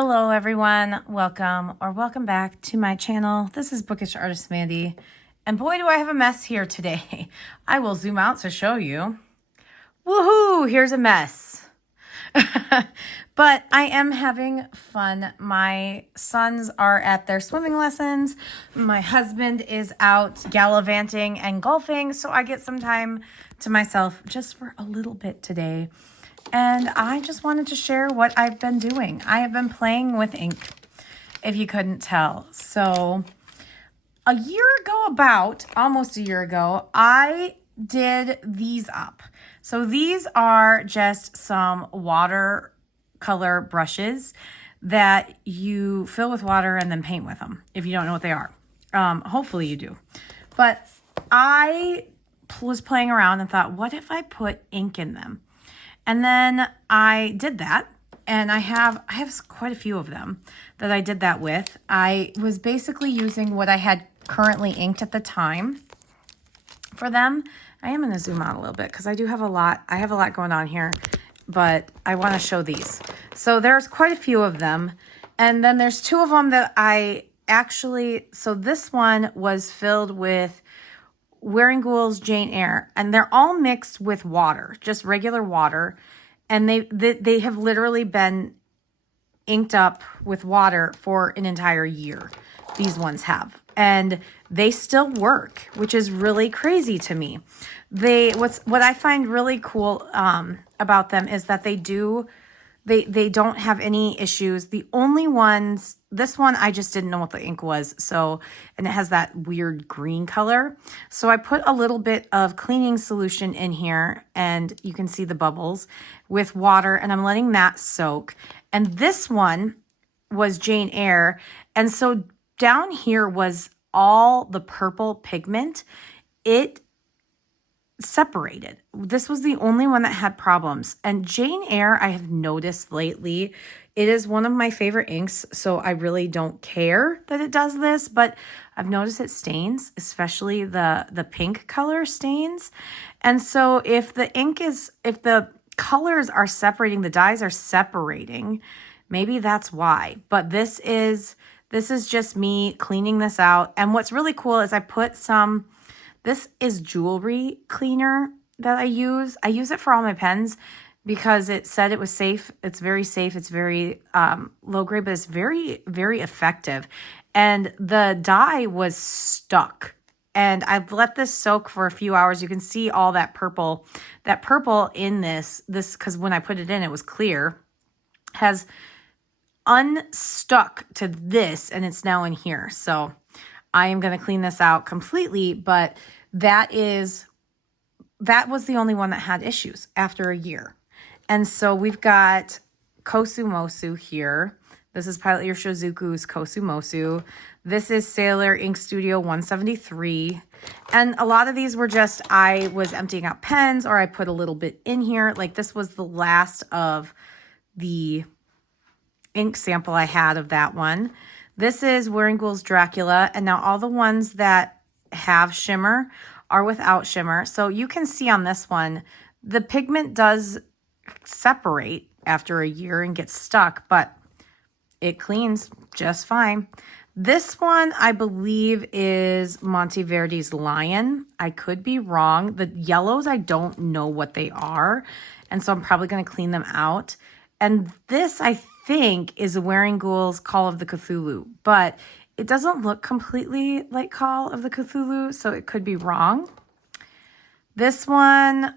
Hello everyone, welcome back to my channel. This is Bookish Artist Mandy, and boy do I have a mess here today. I will zoom out to show you. Woohoo, here's a mess. But I am having fun. My sons are at their swimming lessons. My husband is out gallivanting and golfing, so I get some time to myself just for a little bit today. And I just wanted to share what I've been doing. I have been playing with ink, if you couldn't tell. So almost a year ago, I did these up. So these are just some watercolor brushes that you fill with water and then paint with them, if you don't know what they are. Hopefully you do. But I was playing around and thought, what if I put ink in them? And then I did that, and I have quite a few of them that I did that with. I was basically using what I had currently inked at the time for them. I am going to zoom out a little bit because I have a lot going on here, but I want to show these. So there's quite a few of them, and then there's two of them that so this one was filled with Lecoulle's Jane Eyre, and they're all mixed with water, just regular water, and they have literally been inked up with water for an entire year. These ones have, and they still work, which is really crazy to me. What I find really cool about them is that they don't have any issues. The only ones, this one, I just didn't know what the ink was. And it has that weird green color. So I put a little bit of cleaning solution in here, and you can see the bubbles with water, and I'm letting that soak. And this one was Jane Eyre. And so down here was all the purple pigment. It separated. This was the only one that had problems. And Jane Eyre, I have noticed lately, it is one of my favorite inks, so I really don't care that it does this, but I've noticed it stains, especially the pink color stains. And so if the colors are separating, the dyes are separating, maybe that's why. But this is just me cleaning this out. And what's really cool is I put this is jewelry cleaner that I use. I use it for all my pens because it said it was safe. It's very safe. It's very low grade, but it's very, very effective. And the dye was stuck. And I've let this soak for a few hours. You can see all that purple in this because when I put it in, it was clear, has unstuck to this, and it's now in here. So I am going to clean this out completely, but that was the only one that had issues after a year. And so we've got Kosumosu here. This is Pilot Your Shizuku's Kosumosu. This is Sailor Ink Studio 173. And a lot of these were just, I was emptying out pens, or I put a little bit in here. Like this was the last of the ink sample I had of that one. This is Lecoulle's Dracula, and now all the ones that have shimmer are without shimmer. So you can see on this one, the pigment does separate after a year and get stuck, but it cleans just fine. This one, I believe, is Monteverdi's Lion. I could be wrong. The yellows, I don't know what they are, and so I'm probably going to clean them out. And this, I think, is Lecoulle's Call of the Cthulhu, but it doesn't look completely like Call of the Cthulhu, so it could be wrong. This one,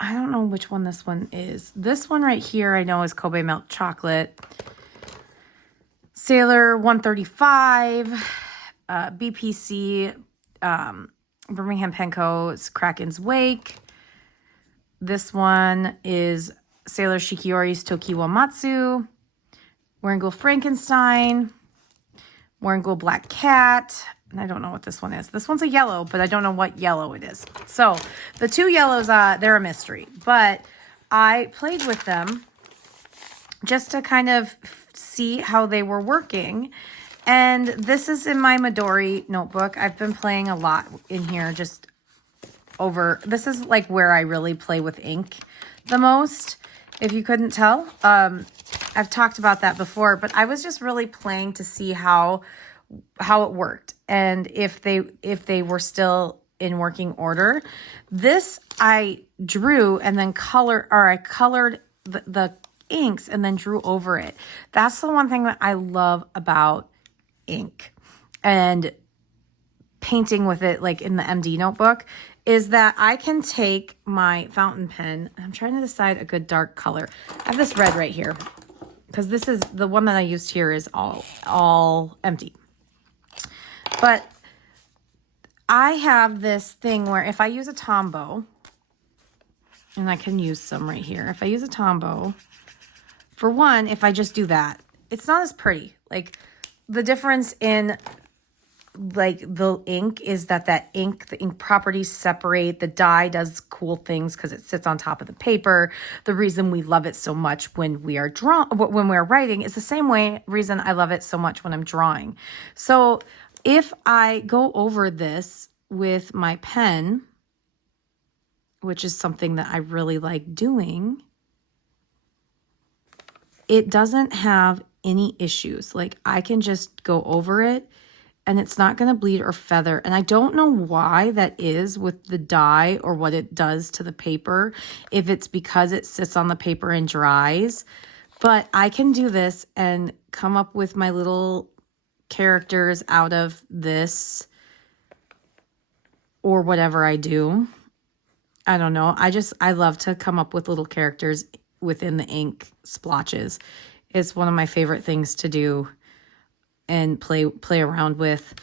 I don't know which one this one is. This one right here I know is Kobe Milk Chocolate. Sailor 135, BPC, Birmingham Penco's Kraken's Wake. This one is Sailor Shikiori's Tokiwa Matsu. Lecoule Frankenstein. Lecoule Black Cat. And I don't know what this one is. This one's a yellow, but I don't know what yellow it is. So the two yellows, they're a mystery. But I played with them just to kind of see how they were working. And this is in my Midori notebook. I've been playing a lot in here this is like where I really play with ink the most, if you couldn't tell. I've talked about that before, but I was just really playing to see how it worked and if they were still in working order. This I drew and then I colored the inks and then drew over it. That's the one thing that I love about ink and painting with it, like in the MD notebook, is that I can take my fountain pen. I'm trying to decide a good dark color. I have this red right here because this is the one that I used here is all empty. But I have this thing where if I use a Tombow, and I can use some right here. If I use a Tombow, for one, if I just do that, it's not as pretty. Like the difference in like the ink is that the ink properties separate. The dye does cool things because it sits on top of the paper. The reason we love it so much when we are when we're writing is the same reason I love it so much when I'm drawing. So if I go over this with my pen, which is something that I really like doing, it doesn't have any issues. Like I can just go over it and it's not going to bleed or feather. And I don't know why that is with the dye or what it does to the paper, if it's because it sits on the paper and dries. But I can do this and come up with my little characters out of this or whatever I do. I don't know. I love to come up with little characters within the ink splotches. It's one of my favorite things to do and play around with.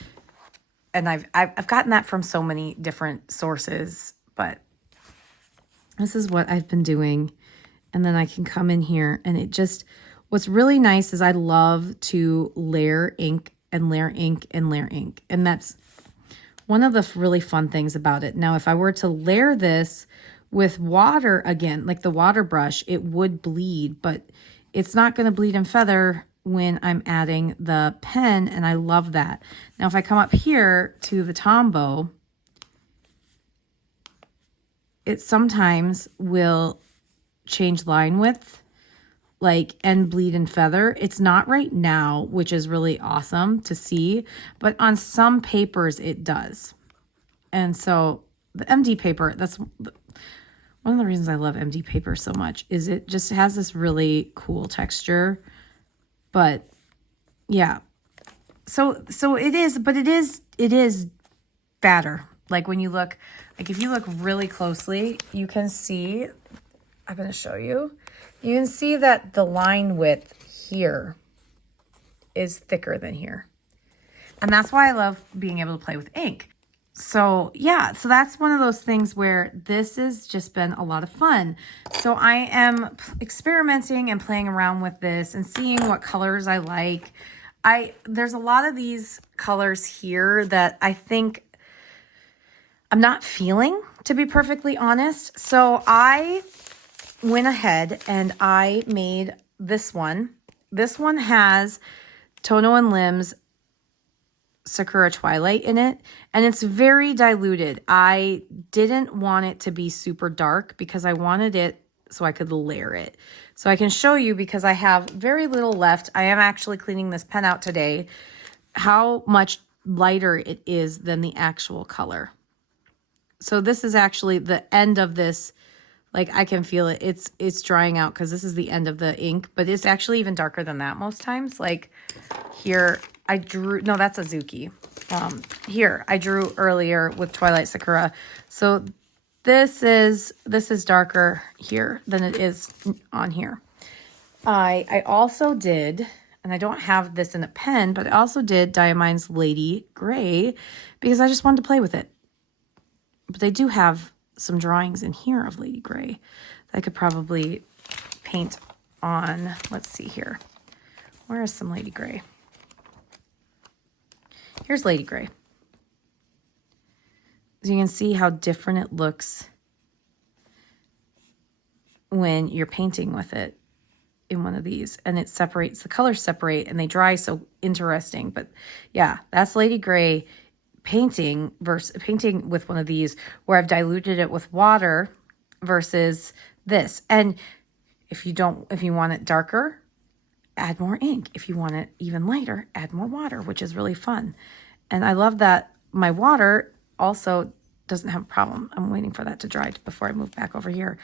And I've gotten that from so many different sources, but this is what I've been doing. And then I can come in here and what's really nice is I love to layer ink and layer ink and layer ink. And that's one of the really fun things about it. Now, if I were to layer this with water again, like the water brush, it would bleed, but it's not going to bleed and feather when I'm adding the pen, and I love that. Now, if I come up here to the Tombow, it sometimes will change line width, like, and bleed and feather. It's not right now, which is really awesome to see, but on some papers it does. And so the MD paper, that's one of the reasons I love MD paper so much, is it just has this really cool texture. But yeah, so it is, but it is fatter. Like when you look, like if you look really closely, you can see, I'm going to show you, you can see that the line width here is thicker than here. And that's why I love being able to play with ink. So yeah, so that's one of those things where this has just been a lot of fun. So I am experimenting and playing around with this and seeing what colors I like. There's a lot of these colors here that I think I'm not feeling, to be perfectly honest. So I went ahead and I made this one. This one has Tono and Lim's Sakura Twilight in it, and it's very diluted. I didn't want it to be super dark because I wanted it so I could layer it. So I can show you, because I have very little left. I am actually cleaning this pen out today, how much lighter it is than the actual color. So this is actually the end of this. Like I can feel it. It's drying out because this is the end of the ink, but it's actually even darker than that most times. Like here I drew, no, that's Azuki. Here I drew earlier with Twilight Sakura. So this is darker here than it is on here. I also did, and I don't have this in a pen, but I also did Diamine's Lady Gray because I just wanted to play with it. But they do have some drawings in here of Lady Gray that I could probably paint on. Let's see here. Where is some Lady Gray? Here's Lady Gray. So you can see how different it looks when you're painting with it in one of these, and it separates, the colors separate and they dry so interesting. But yeah, that's Lady Gray painting versus painting with one of these where I've diluted it with water versus this. And if you want it darker, add more ink. If you want it even lighter, add more water, which is really fun. And I love that my water also doesn't have a problem. I'm waiting for that to dry before I move back over here.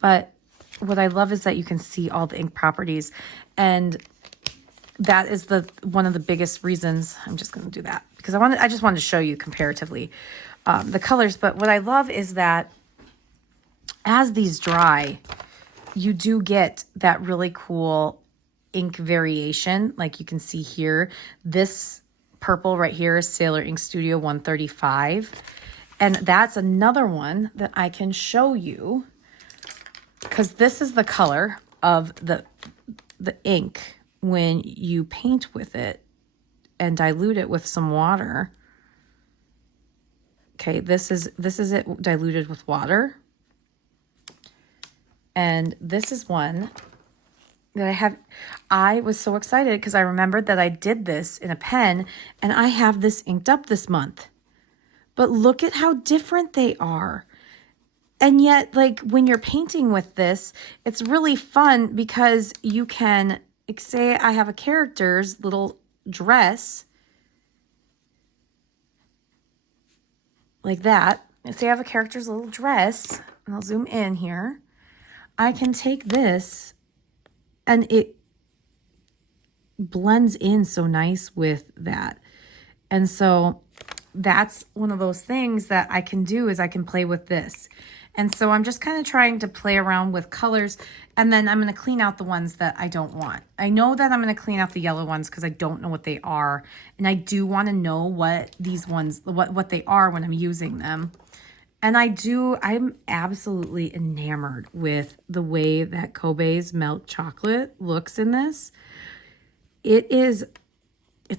But what I love is that you can see all the ink properties. And that is one of the biggest reasons. I'm just going to do that because I just wanted to show you comparatively the colors. But what I love is that as these dry, you do get that really cool ink variation. Like you can see here, this purple right here is Sailor Ink Studio 135. And that's another one that I can show you because this is the color of the ink when you paint with it and dilute it with some water. Okay, this is it diluted with water. And this is one that I was so excited because I remembered that I did this in a pen and I have this inked up this month. But look at how different they are. And yet, like when you're painting with this, it's really fun because you can, like, say I have a character's little dress like that. Say I have a character's little dress, and I'll zoom in here. I can take this and it blends in so nice with that. And so that's one of those things that I can do is I can play with this. And so I'm just kind of trying to play around with colors, and then I'm going to clean out the ones that I don't want. I know that I'm going to clean out the yellow ones because I don't know what they are. And I do want to know what these ones, what they are when I'm using them. And I'm absolutely enamored with the way that Kobe's milk chocolate looks in this. It's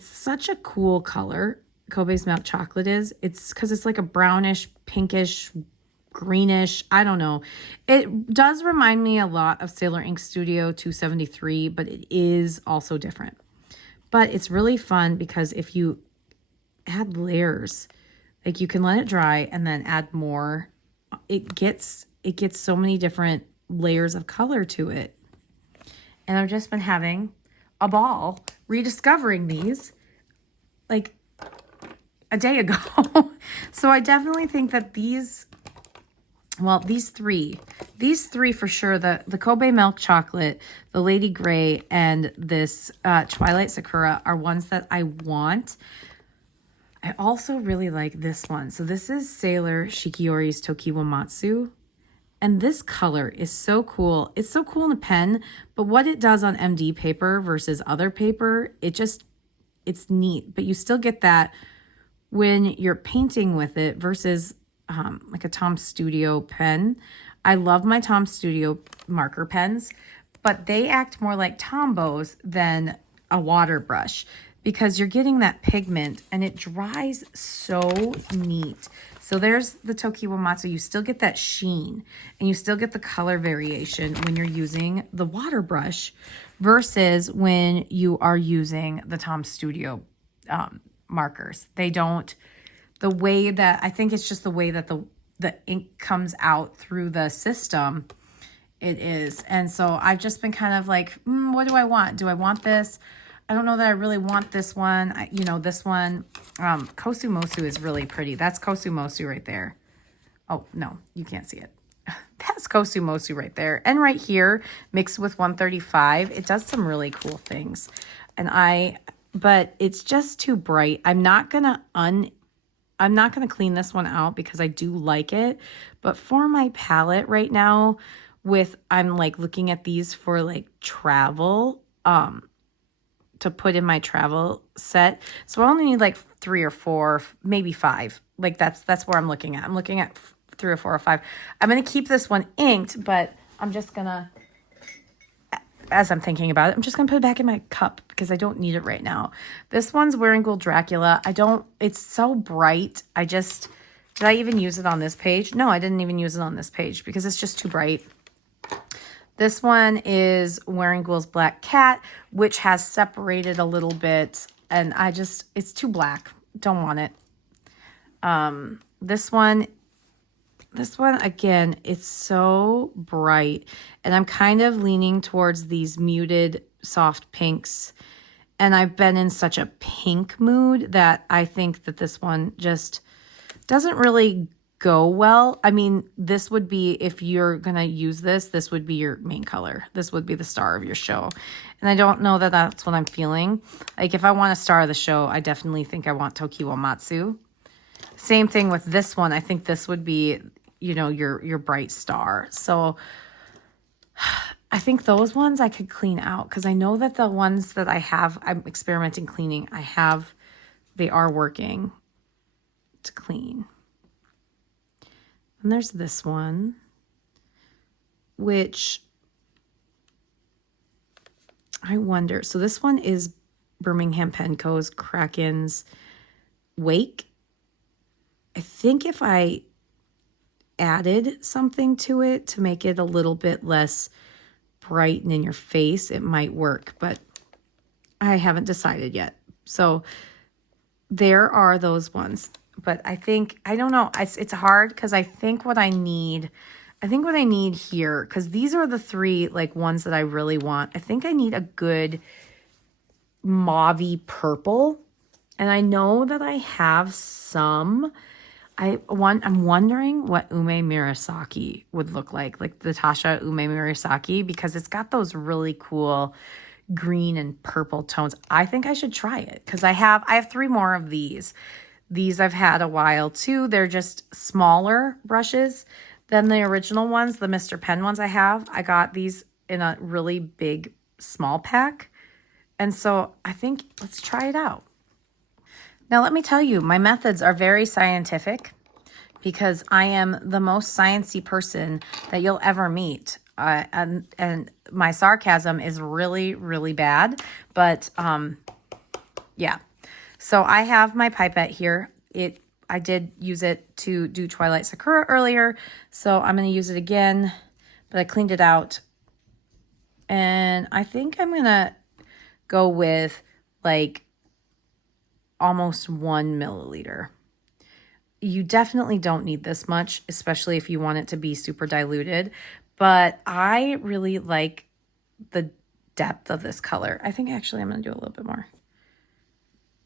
such a cool color. Kobe's milk chocolate is. It's because it's like a brownish, pinkish, greenish. I don't know. It does remind me a lot of Sailor Ink Studio 273, but it is also different. But it's really fun because if you add layers, like you can let it dry and then add more, it gets so many different layers of color to it. And I've just been having a ball rediscovering these like a day ago. So I definitely think that these three for sure, the Kobe milk chocolate, the Lady Gray, and this Twilight Sakura are ones that I want. I also really like this one. So this is Sailor Shikiori's Tokiwamatsu. And this color is so cool. It's so cool in a pen, but what it does on MD paper versus other paper, it's neat. But you still get that when you're painting with it versus like a Tom Studio pen. I love my Tom Studio marker pens, but they act more like Tombows than a water brush because you're getting that pigment and it dries so neat. So there's the Tokiwamatsu. You still get that sheen and you still get the color variation when you're using the water brush versus when you are using the Tom Studio markers. They don't, the way that, I think it's just the way that the ink comes out through the system, it is. And so I've just been kind of like, what do I want? Do I want this? I don't know that I really want this one. This one, Kosumosu is really pretty. That's Kosumosu right there. Oh, no, you can't see it. That's Kosumosu right there. And right here, mixed with 135, it does some really cool things. But it's just too bright. I'm not gonna clean this one out because I do like it. But for my palette right now, I'm like looking at these for like travel, to put in my travel set. So I only need like 3 or 4, maybe 5. Like that's where I'm looking at. I'm looking at 3 or 4 or 5. I'm going to keep this one inked, but I'm just going to, as I'm thinking about it, I'm just going to put it back in my cup because I don't need it right now. This one's Wearing Gold Dracula. It's so bright. Did I even use it on this page? No, I didn't even use it on this page because it's just too bright. This one is Wearing Ghoul's Black Cat, which has separated a little bit, and it's too black. Don't want it. This one, again, it's so bright, and I'm kind of leaning towards these muted soft pinks. And I've been in such a pink mood that I think that this one just doesn't really go well. I mean, this would be, if you're going to use this, this would be your main color. This would be the star of your show. And I don't know that that's what I'm feeling. Like, if I want a star of the show, I definitely think I want Tokiwa Matsu. Same thing with this one. I think this would be, you know, your bright star. So I think those ones I could clean out, because I know that the ones that I'm experimenting cleaning, they are working to clean. And there's this one, which I wonder. So this one is Birmingham Pen Co.'s Kraken's Wake. I think if I added something to it to make it a little bit less bright and in your face, it might work, but I haven't decided yet. So there are those ones. But I think, I don't know, it's hard, because I think what I need here, because these are the three like ones that I really want. I think I need a good mauve-y purple. And I know that I have some. I'm wondering what Ume Murasaki would look like the Tasha Ume Murasaki, because it's got those really cool green and purple tones. I think I should try it, because I have 3 more of these. These I've had a while too. They're just smaller brushes than the original ones, the Mr. Pen ones I have. I got these in a really big small pack. And so I think let's try it out. Now, let me tell you, my methods are very scientific, because I am the most sciencey person that you'll ever meet. And my sarcasm is really, really bad. But yeah. So I have my pipette here. I did use it to do Twilight Sakura earlier, so I'm going to use it again, but I cleaned it out. And I think I'm going to go with like almost 1 milliliter. You definitely don't need this much, especially if you want it to be super diluted, but I really like the depth of this color. I think actually I'm going to do a little bit more.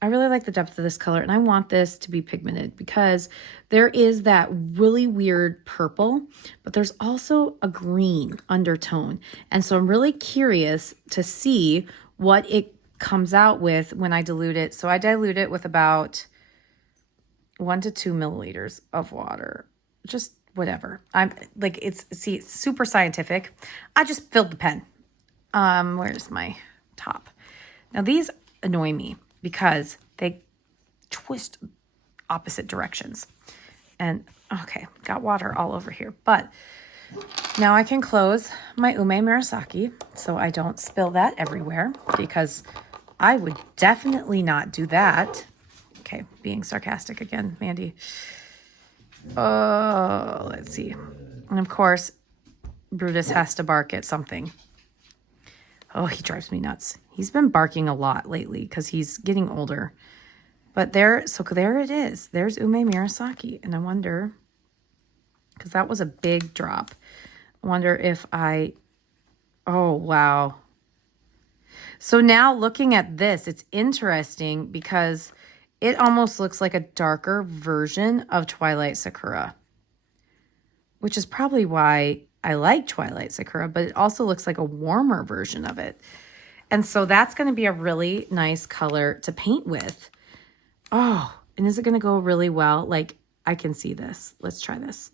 I really like the depth of this color, and I want this to be pigmented, because there is that really weird purple, but there's also a green undertone. And so I'm really curious to see what it comes out with when I dilute it. So I dilute it with about 1 to 2 milliliters of water, just whatever. I'm like, it's super scientific. I just filled the pen. Where's my top? Now these annoy me, because they twist opposite directions. And okay, got water all over here. But now I can close my Ume Murasaki so I don't spill that everywhere, because I would definitely not do that. Okay, being sarcastic again, Mandy. Oh, let's see. And of course, Brutus has to bark at something. Oh, he drives me nuts. He's been barking a lot lately because he's getting older. But there it is. There's Ume Murasaki. And I wonder, because that was a big drop. I wonder if oh, wow. So now looking at this, it's interesting because it almost looks like a darker version of Twilight Sakura, which is probably why I like Twilight Sakura, but it also looks like a warmer version of it. And so that's going to be a really nice color to paint with. Oh, and is it going to go really well? Like, I can see this. Let's try this.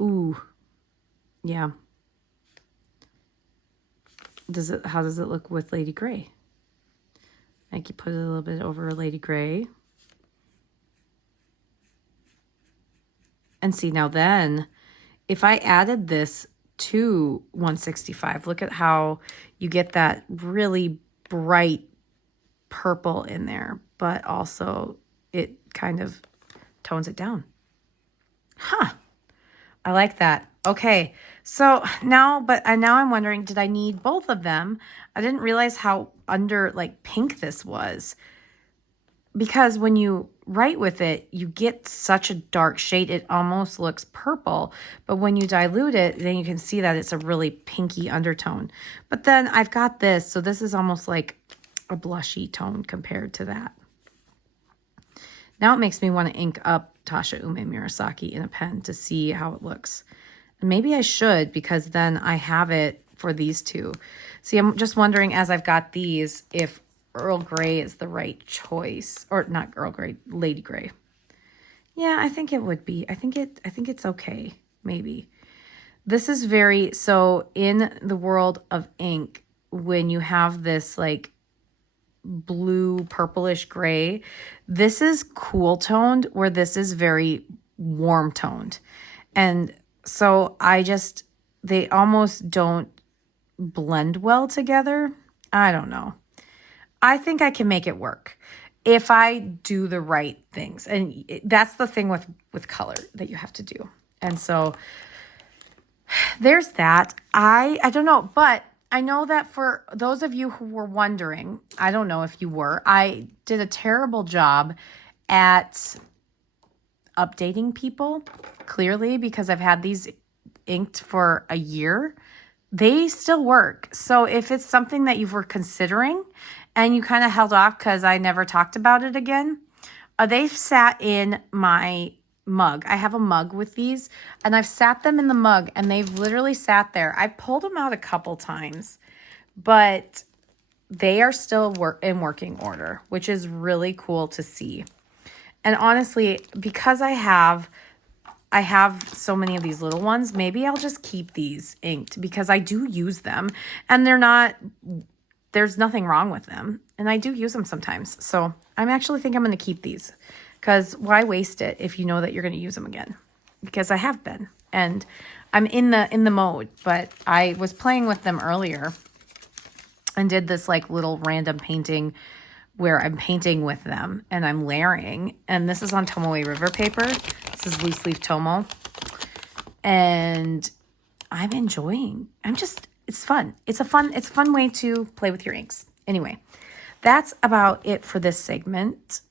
Ooh, yeah. How does it look with Lady Grey? I could put it a little bit over Lady Grey. And see, now then, if I added this to 165, look at how you get that really bright purple in there, but also it kind of tones it down. Huh. I like that. Okay. So now I'm wondering, did I need both of them? I didn't realize how pink this was. Because when you write with it, you get such a dark shade. It almost looks purple. But when you dilute it, then you can see that it's a really pinky undertone. But then I've got this. So this is almost like a blushy tone compared to that. Now it makes me want to ink up Tasha Ume Murasaki in a pen to see how it looks. And maybe I should, because then I have it for these two. See, I'm just wondering as I've got these if Earl Grey is the right choice. Or not Earl Grey, Lady Grey. Yeah, I think it would be. I think it's okay, maybe. This is very, so in the world of ink, when you have this like blue purplish gray, this is cool toned, where this is very warm toned. And so they almost don't blend well together. I don't know. I think I can make it work if I do the right things. And that's the thing with color that you have to do. And so there's that. I don't know, but I know that for those of you who were wondering, I don't know if you were, I did a terrible job at updating people, clearly, because I've had these inked for a year. They still work. So if it's something that you were considering and you kind of held off because I never talked about it again, they've sat in my mug. I have a mug with these, and I've sat them in the mug, and they've literally sat there. I pulled them out a couple times, but they are still in working order, which is really cool to see. And honestly, because I have so many of these little ones, maybe I'll just keep these inked because I do use them, and there's nothing wrong with them, and I do use them sometimes. So I'm actually think I'm going to keep these, because why waste it if you know that you're going to use them again? Because I have been, and I'm in the mode. But I was playing with them earlier and did this like little random painting where I'm painting with them and I'm layering. And this is on Tomoe River paper. This is loose leaf Tomo. And I'm enjoying. It's fun. It's a fun way to play with your inks. Anyway, that's about it for this segment.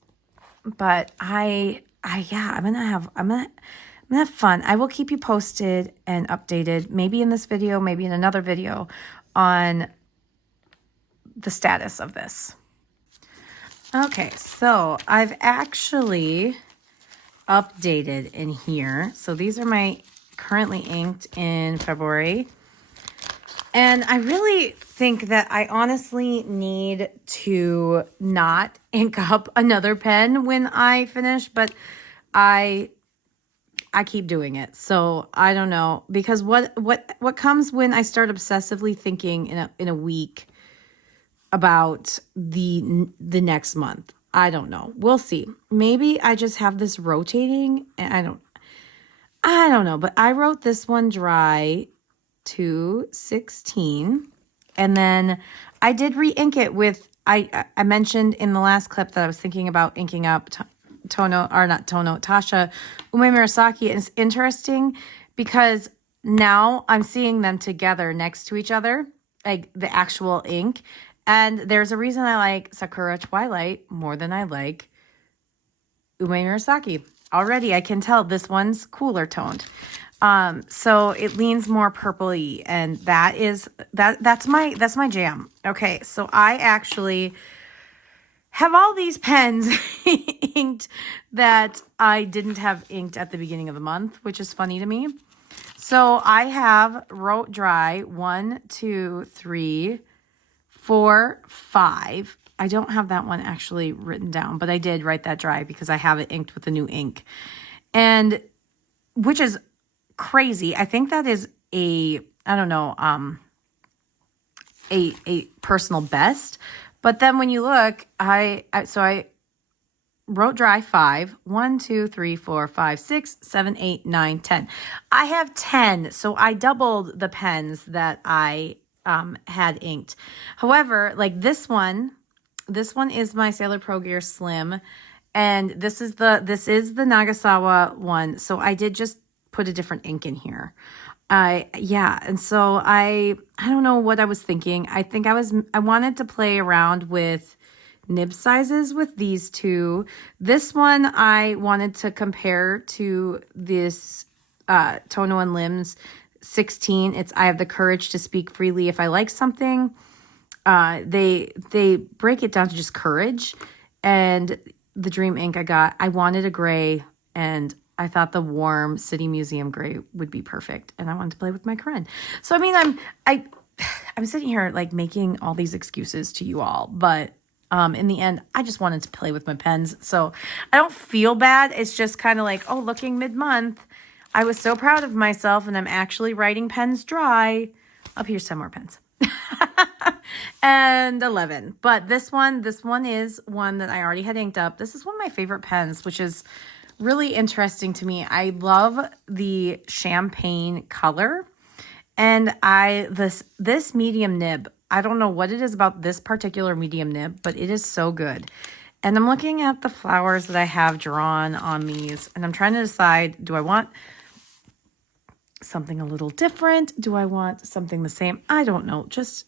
But I'm gonna have fun. I will keep you posted and updated, maybe in this video, maybe in another video, on the status of this. Okay, so I've actually updated in here. So these are my currently inked in February. And I really think that I honestly need to not ink up another pen when I finish, but I keep doing it. So I don't know, because what comes when I start obsessively thinking in a week about the next month? I don't know. We'll see. Maybe I just have this rotating, and I don't know, but I wrote this one dry 2/16, and then I did re-ink it with, I mentioned in the last clip that I was thinking about inking up Tasha Ume Murasaki. And it's interesting because now I'm seeing them together next to each other, like the actual ink. And there's a reason I like Sakura Twilight more than I like Ume Murasaki. Already I can tell this one's cooler toned. So it leans more purpley, and that's my jam. Okay, so I actually have all these pens inked that I didn't have inked at the beginning of the month, which is funny to me. So I have wrote dry 1, 2, 3, 4, 5. I don't have that one actually written down, but I did write that dry because I have it inked with the new ink, and which is crazy. I think that is a personal best. But then when you look, I wrote dry 5, 1, 2, 3, 4, 5, 6, 7, 8, 9, 10. I have 10, so I doubled the pens that I had inked. However, like this one is my Sailor Pro Gear Slim, and this is the Nagasawa one. So I did just put a different ink in here. And so I don't know what I was thinking. I think I wanted to play around with nib sizes with these two. This one I wanted to compare to this Tono and Limbs 16. It's I have the courage to speak freely if I like something. They break it down to just courage. And the Dream ink I wanted a gray, and I thought the warm City Museum gray would be perfect. And I wanted to play with my Corinne. So I mean, I'm sitting here like making all these excuses to you all, but in the end, I just wanted to play with my pens. So I don't feel bad. It's just kind of like, oh, looking mid-month, I was so proud of myself, and I'm actually writing pens dry. Up here's 10 more pens. And 11. But this one is one that I already had inked up. This is one of my favorite pens, which is really interesting to me. I love the champagne color. And this medium nib, I don't know what it is about this particular medium nib, but it is so good. And I'm looking at the flowers that I have drawn on these, and I'm trying to decide, do I want something a little different? Do I want something the same? I don't know. Just,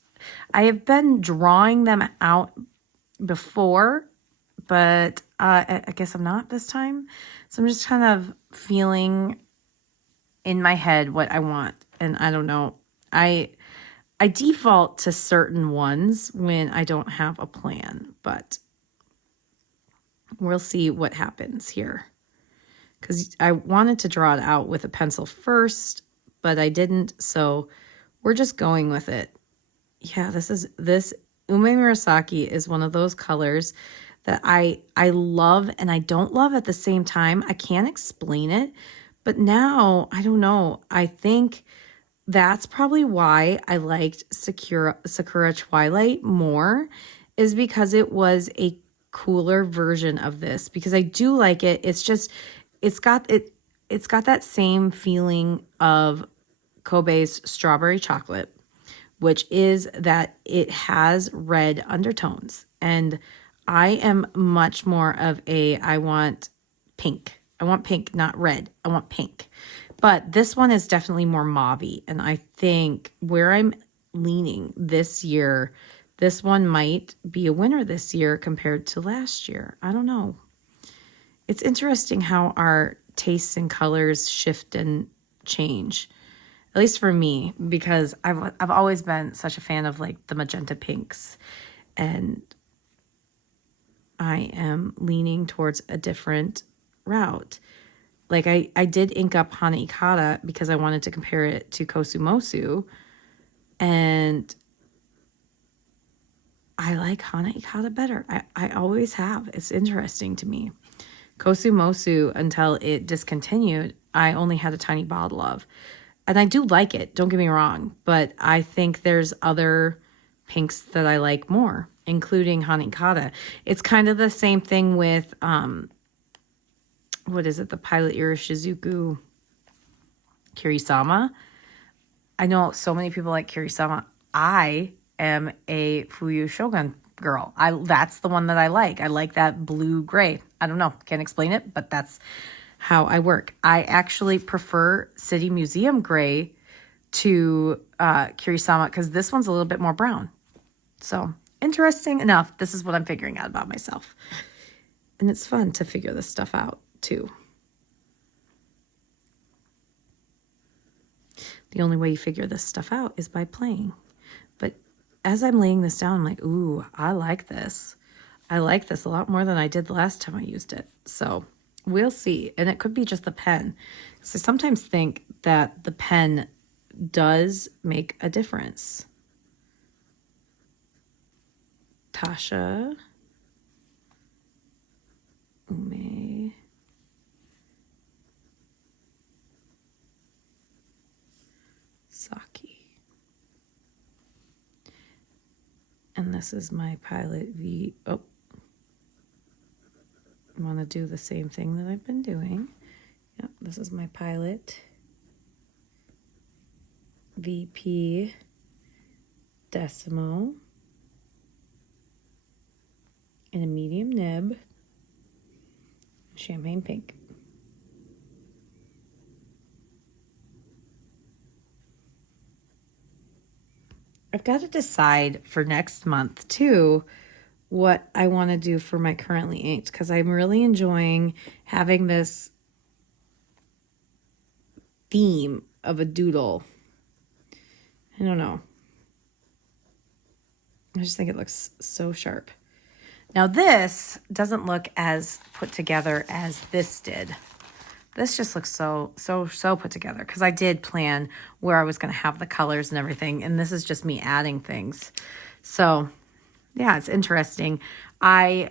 I have been drawing them out before, but I guess I'm not this time. So I'm just kind of feeling in my head what I want. And I don't know. I default to certain ones when I don't have a plan, but we'll see what happens here. Because I wanted to draw it out with a pencil first, but I didn't. So we're just going with it. Yeah, this Ume Murasaki is one of those colors that I love and I don't love at the same time. I can't explain it, but now I don't know. I think that's probably why I liked Sakura Twilight more, is because it was a cooler version of this, because I do like it. It's just, it's got that same feeling of Kobe's Strawberry Chocolate, which is that it has red undertones. And I am much more of I want pink. I want pink, not red. I want pink. But this one is definitely more mauve-y. And I think where I'm leaning this year, this one might be a winner this year compared to last year. I don't know. It's interesting how our tastes and colors shift and change. At least for me, because I've always been such a fan of like the magenta pinks, and I am leaning towards a different route. Like I did ink up Hana Ikata because I wanted to compare it to Kosumosu, and I like Hana Ikata better. I always have. It's interesting to me. Kosumosu, until it discontinued, I only had a tiny bottle of. And I do like it, don't get me wrong, but I think there's other pinks that I like more, including Hanikata. It's kind of the same thing with, what is it, the Pilot Irishizuku Kirisama. I know so many people like Kirisama. I am a Fuyu Shogun girl. That's the one that I like. I like that blue gray. I don't know, can't explain it, but that's how I work. I actually prefer City Museum gray to Kirisama because this one's a little bit more brown. So interesting enough, this is what I'm figuring out about myself. And it's fun to figure this stuff out too. The only way you figure this stuff out is by playing. But as I'm laying this down, I'm like, ooh, I like this. I like this a lot more than I did the last time I used it. So we'll see. And it could be just the pen. So I sometimes think that the pen does make a difference. Tasha. Ume. Saki. And this is my Pilot V. Oh. I want to do the same thing that I've been doing. Yep, this is my Pilot VP Decimo in a medium nib, champagne pink. I've got to decide for next month too what I want to do for my currently inked, because I'm really enjoying having this theme of a doodle. I don't know. I just think it looks so sharp. Now this doesn't look as put together as this did. This just looks so put together because I did plan where I was going to have the colors and everything. And this is just me adding things. So yeah, it's interesting. I'm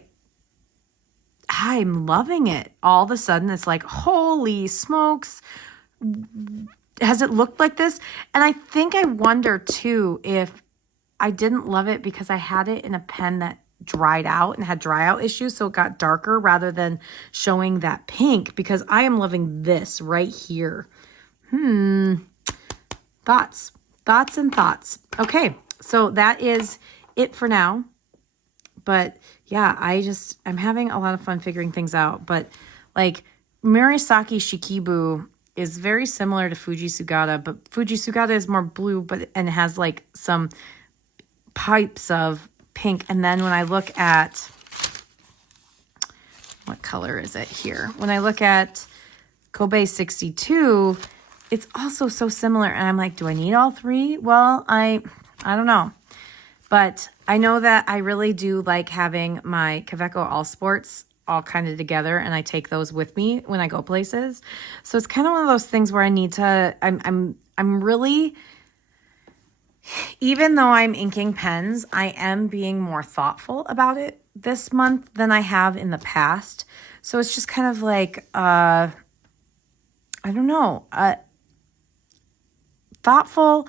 loving it. All of a sudden it's like, holy smokes. Has it looked like this? And I think I wonder too if I didn't love it because I had it in a pen that dried out and had dry out issues, so it got darker rather than showing that pink, because I am loving this right here. Thoughts and thoughts. Okay, so that is it for now. But yeah, I'm having a lot of fun figuring things out. But like Murasaki Shikibu is very similar to Fuji Sugata, but Fuji Sugata is more blue, and has like some pipes of pink. And then when I look at, what color is it here? When I look at Kobe 62, it's also so similar. And I'm like, do I need all three? Well, I don't know. But I know that I really do like having my Kaweco All Sports all kind of together, and I take those with me when I go places. So it's kind of one of those things where I need to, I'm really, even though I'm inking pens, I am being more thoughtful about it this month than I have in the past. So it's just kind of like, I don't know, thoughtful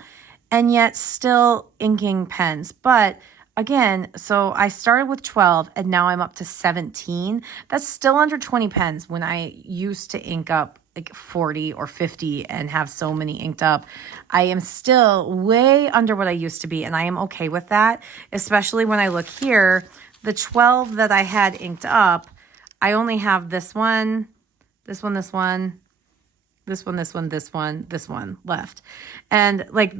and yet still inking pens. But again, so I started with 12 and now I'm up to 17. That's still under 20 pens when I used to ink up like 40 or 50 and have so many inked up. I am still way under what I used to be, and I am okay with that, especially when I look here, the 12 that I had inked up, I only have this one, this one, this one, this one, this one, this one, this one left. And like,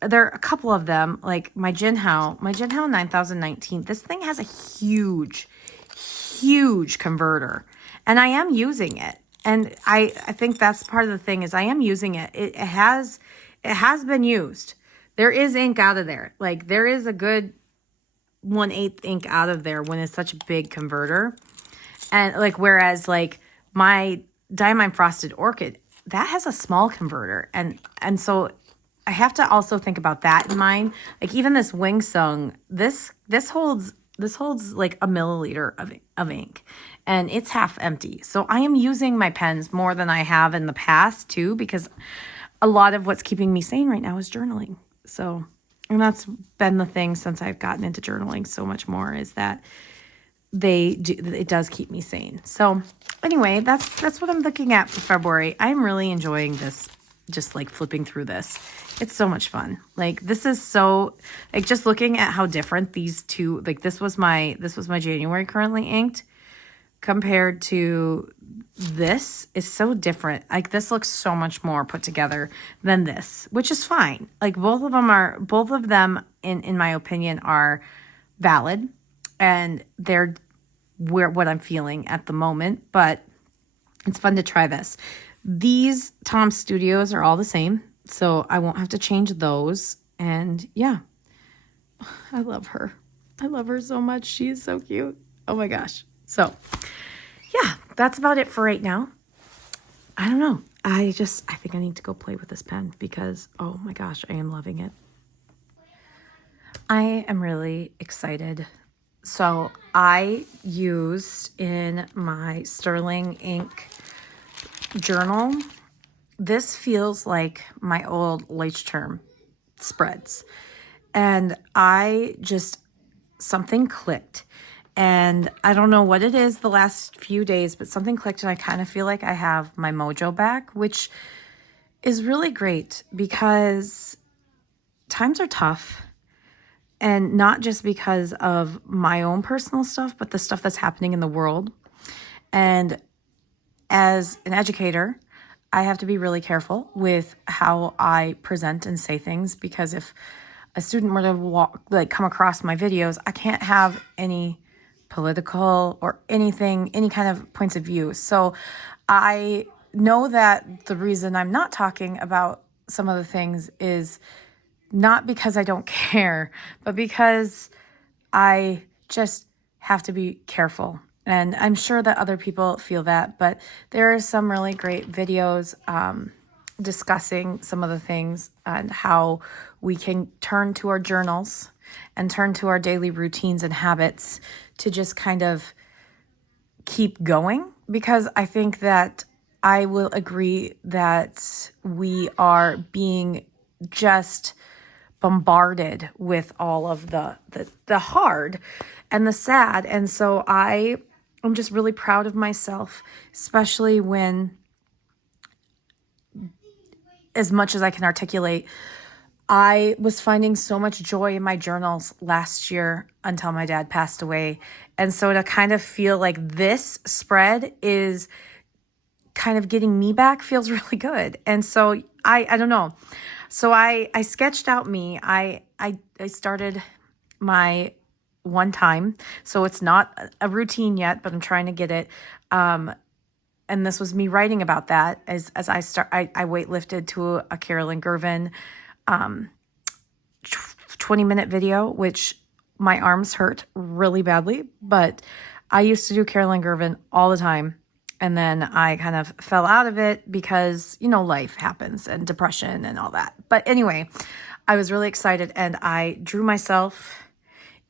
there are a couple of them, like my Jinhao 9019, this thing has a huge converter, and I am using it. And I think that's part of the thing is I am using it. It has been used. There is ink out of there. Like there is a good 1/8 ink out of there when it's such a big converter. And like, whereas like my Diamond Frosted Orchid, that has a small converter. And so I have to also think about that in mind. Like even this Wing Sung, this holds like a milliliter of ink, and it's half empty. So I am using my pens more than I have in the past too, because a lot of what's keeping me sane right now is journaling. So, and that's been the thing since I've gotten into journaling so much more, is that it does keep me sane. So anyway, that's what I'm looking at for February. I'm really enjoying this, just like flipping through this. It's so much fun. Like this is so, like just looking at how different these two, like this was my January currently inked compared to this is so different. Like this looks so much more put together than this, which is fine. Like both of them in my opinion are valid, and they're what I'm feeling at the moment, but it's fun to try this. These Tom Studios are all the same, so I won't have to change those. And yeah, I love her. I love her so much. She is so cute. Oh my gosh. So yeah, that's about it for right now. I don't know. I think I need to go play with this pen because, oh my gosh, I am loving it. I am really excited. So I used in my Sterling ink journal, this feels like my old Leuchtturm spreads. And something clicked. And I don't know what it is the last few days, but something clicked and I kind of feel like I have my mojo back, which is really great because times are tough. And not just because of my own personal stuff, but the stuff that's happening in the world. And as an educator, I have to be really careful with how I present and say things, because if a student were to come across my videos, I can't have any political or anything, any kind of points of view. So I know that the reason I'm not talking about some of the things is not because I don't care, but because I just have to be careful. And I'm sure that other people feel that, but there are some really great videos discussing some of the things and how we can turn to our journals and turn to our daily routines and habits to just kind of keep going. Because I think that I will agree that we are being just bombarded with all of the hard and the sad. And so I'm just really proud of myself, especially when, as much as I can articulate, I was finding so much joy in my journals last year until my dad passed away. And so to kind of feel like this spread is kind of getting me back feels really good. And so I don't know. So I sketched out me. I started my one time. So it's not a routine yet, but I'm trying to get it. And this was me writing about that as I weightlifted to a Carolyn Gervin 20-minute video, which my arms hurt really badly, but I used to do Carolyn Gervin all the time. And then I kind of fell out of it because, life happens and depression and all that. But anyway, I was really excited and I drew myself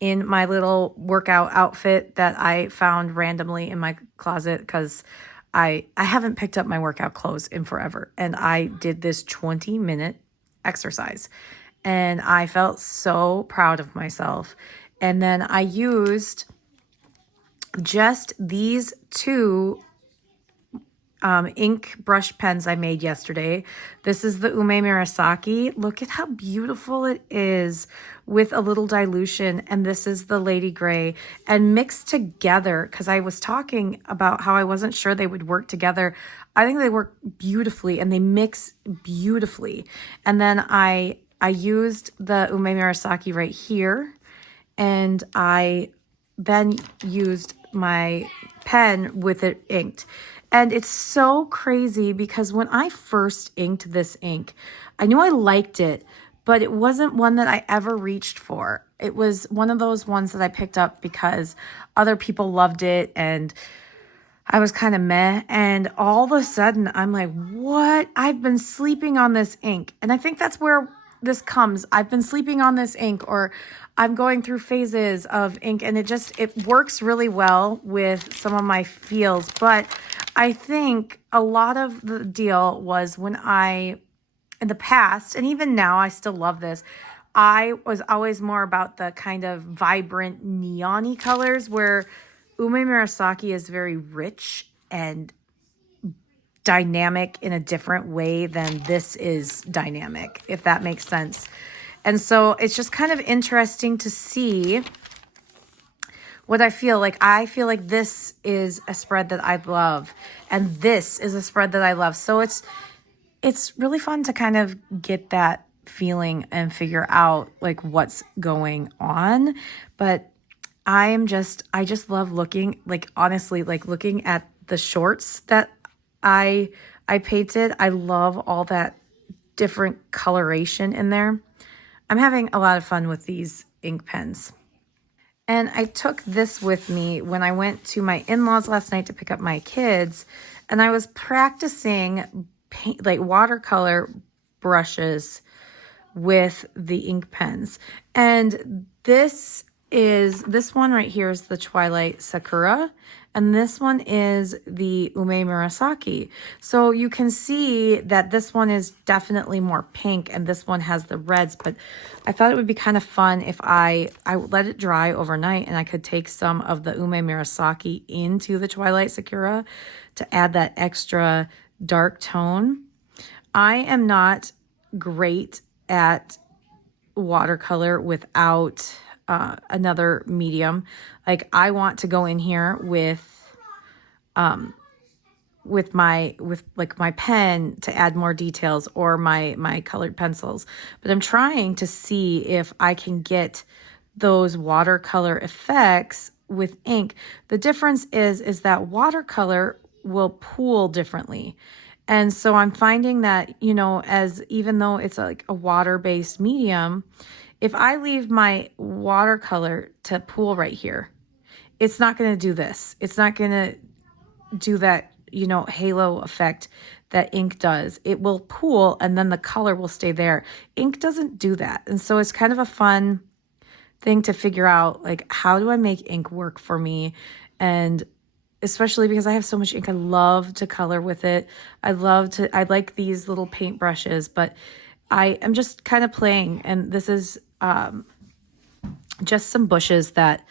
in my little workout outfit that I found randomly in my closet because I haven't picked up my workout clothes in forever. And I did this 20-minute exercise and I felt so proud of myself. And then I used just these two ink brush pens I made yesterday. This is the Ume Murasaki. Look at how beautiful it is with a little dilution. And this is the Lady Gray. And mixed together, because I was talking about how I wasn't sure they would work together. I think they work beautifully and they mix beautifully. And then I used the Ume Murasaki right here. And I then used my pen with it inked. And it's so crazy because when I first inked this ink, I knew I liked it, but it wasn't one that I ever reached for. It was one of those ones that I picked up because other people loved it and I was kind of meh. And all of a sudden I'm like, what? I've been sleeping on this ink. And I think that's where this comes. I've been sleeping on this ink, or I'm going through phases of ink, and it works really well with some of my feels. But I think a lot of the deal was when in the past, and even now I still love this, I was always more about the kind of vibrant neon-y colors, where Ume Murasaki is very rich and dynamic in a different way than this is dynamic, if that makes sense. And so it's just kind of interesting to see what I feel like. I feel like this is a spread that I love, and this is a spread that I love. So it's really fun to kind of get that feeling and figure out like what's going on. But I just love looking, like, honestly, like looking at the shorts that I painted. I love all that different coloration in there. I'm having a lot of fun with these ink pens. And I took this with me when I went to my in-laws last night to pick up my kids, and I was practicing like watercolor brushes with the ink pens. And this one right here is the Twilight Sakura, and this one is the Ume Murasaki. So you can see that this one is definitely more pink and this one has the reds, but I thought it would be kind of fun if I let it dry overnight and I could take some of the Ume Murasaki into the Twilight Sakura to add that extra dark tone. I am not great at watercolor without another medium. Like, I want to go in here with with like my pen to add more details, or my colored pencils. But I'm trying to see if I can get those watercolor effects with ink. The difference is that watercolor will pool differently. And so I'm finding that, you know, as even though it's like a water-based medium, if I leave my watercolor to pool right here, it's not going to do this. It's not going to do that, you know, halo effect that ink does. It will pool and then the color will stay there. Ink doesn't do that. And so it's kind of a fun thing to figure out, like, how do I make ink work for me? And especially because I have so much ink, I love to color with it. I like these little paint brushes, but I am just kind of playing. And this is just some bushes that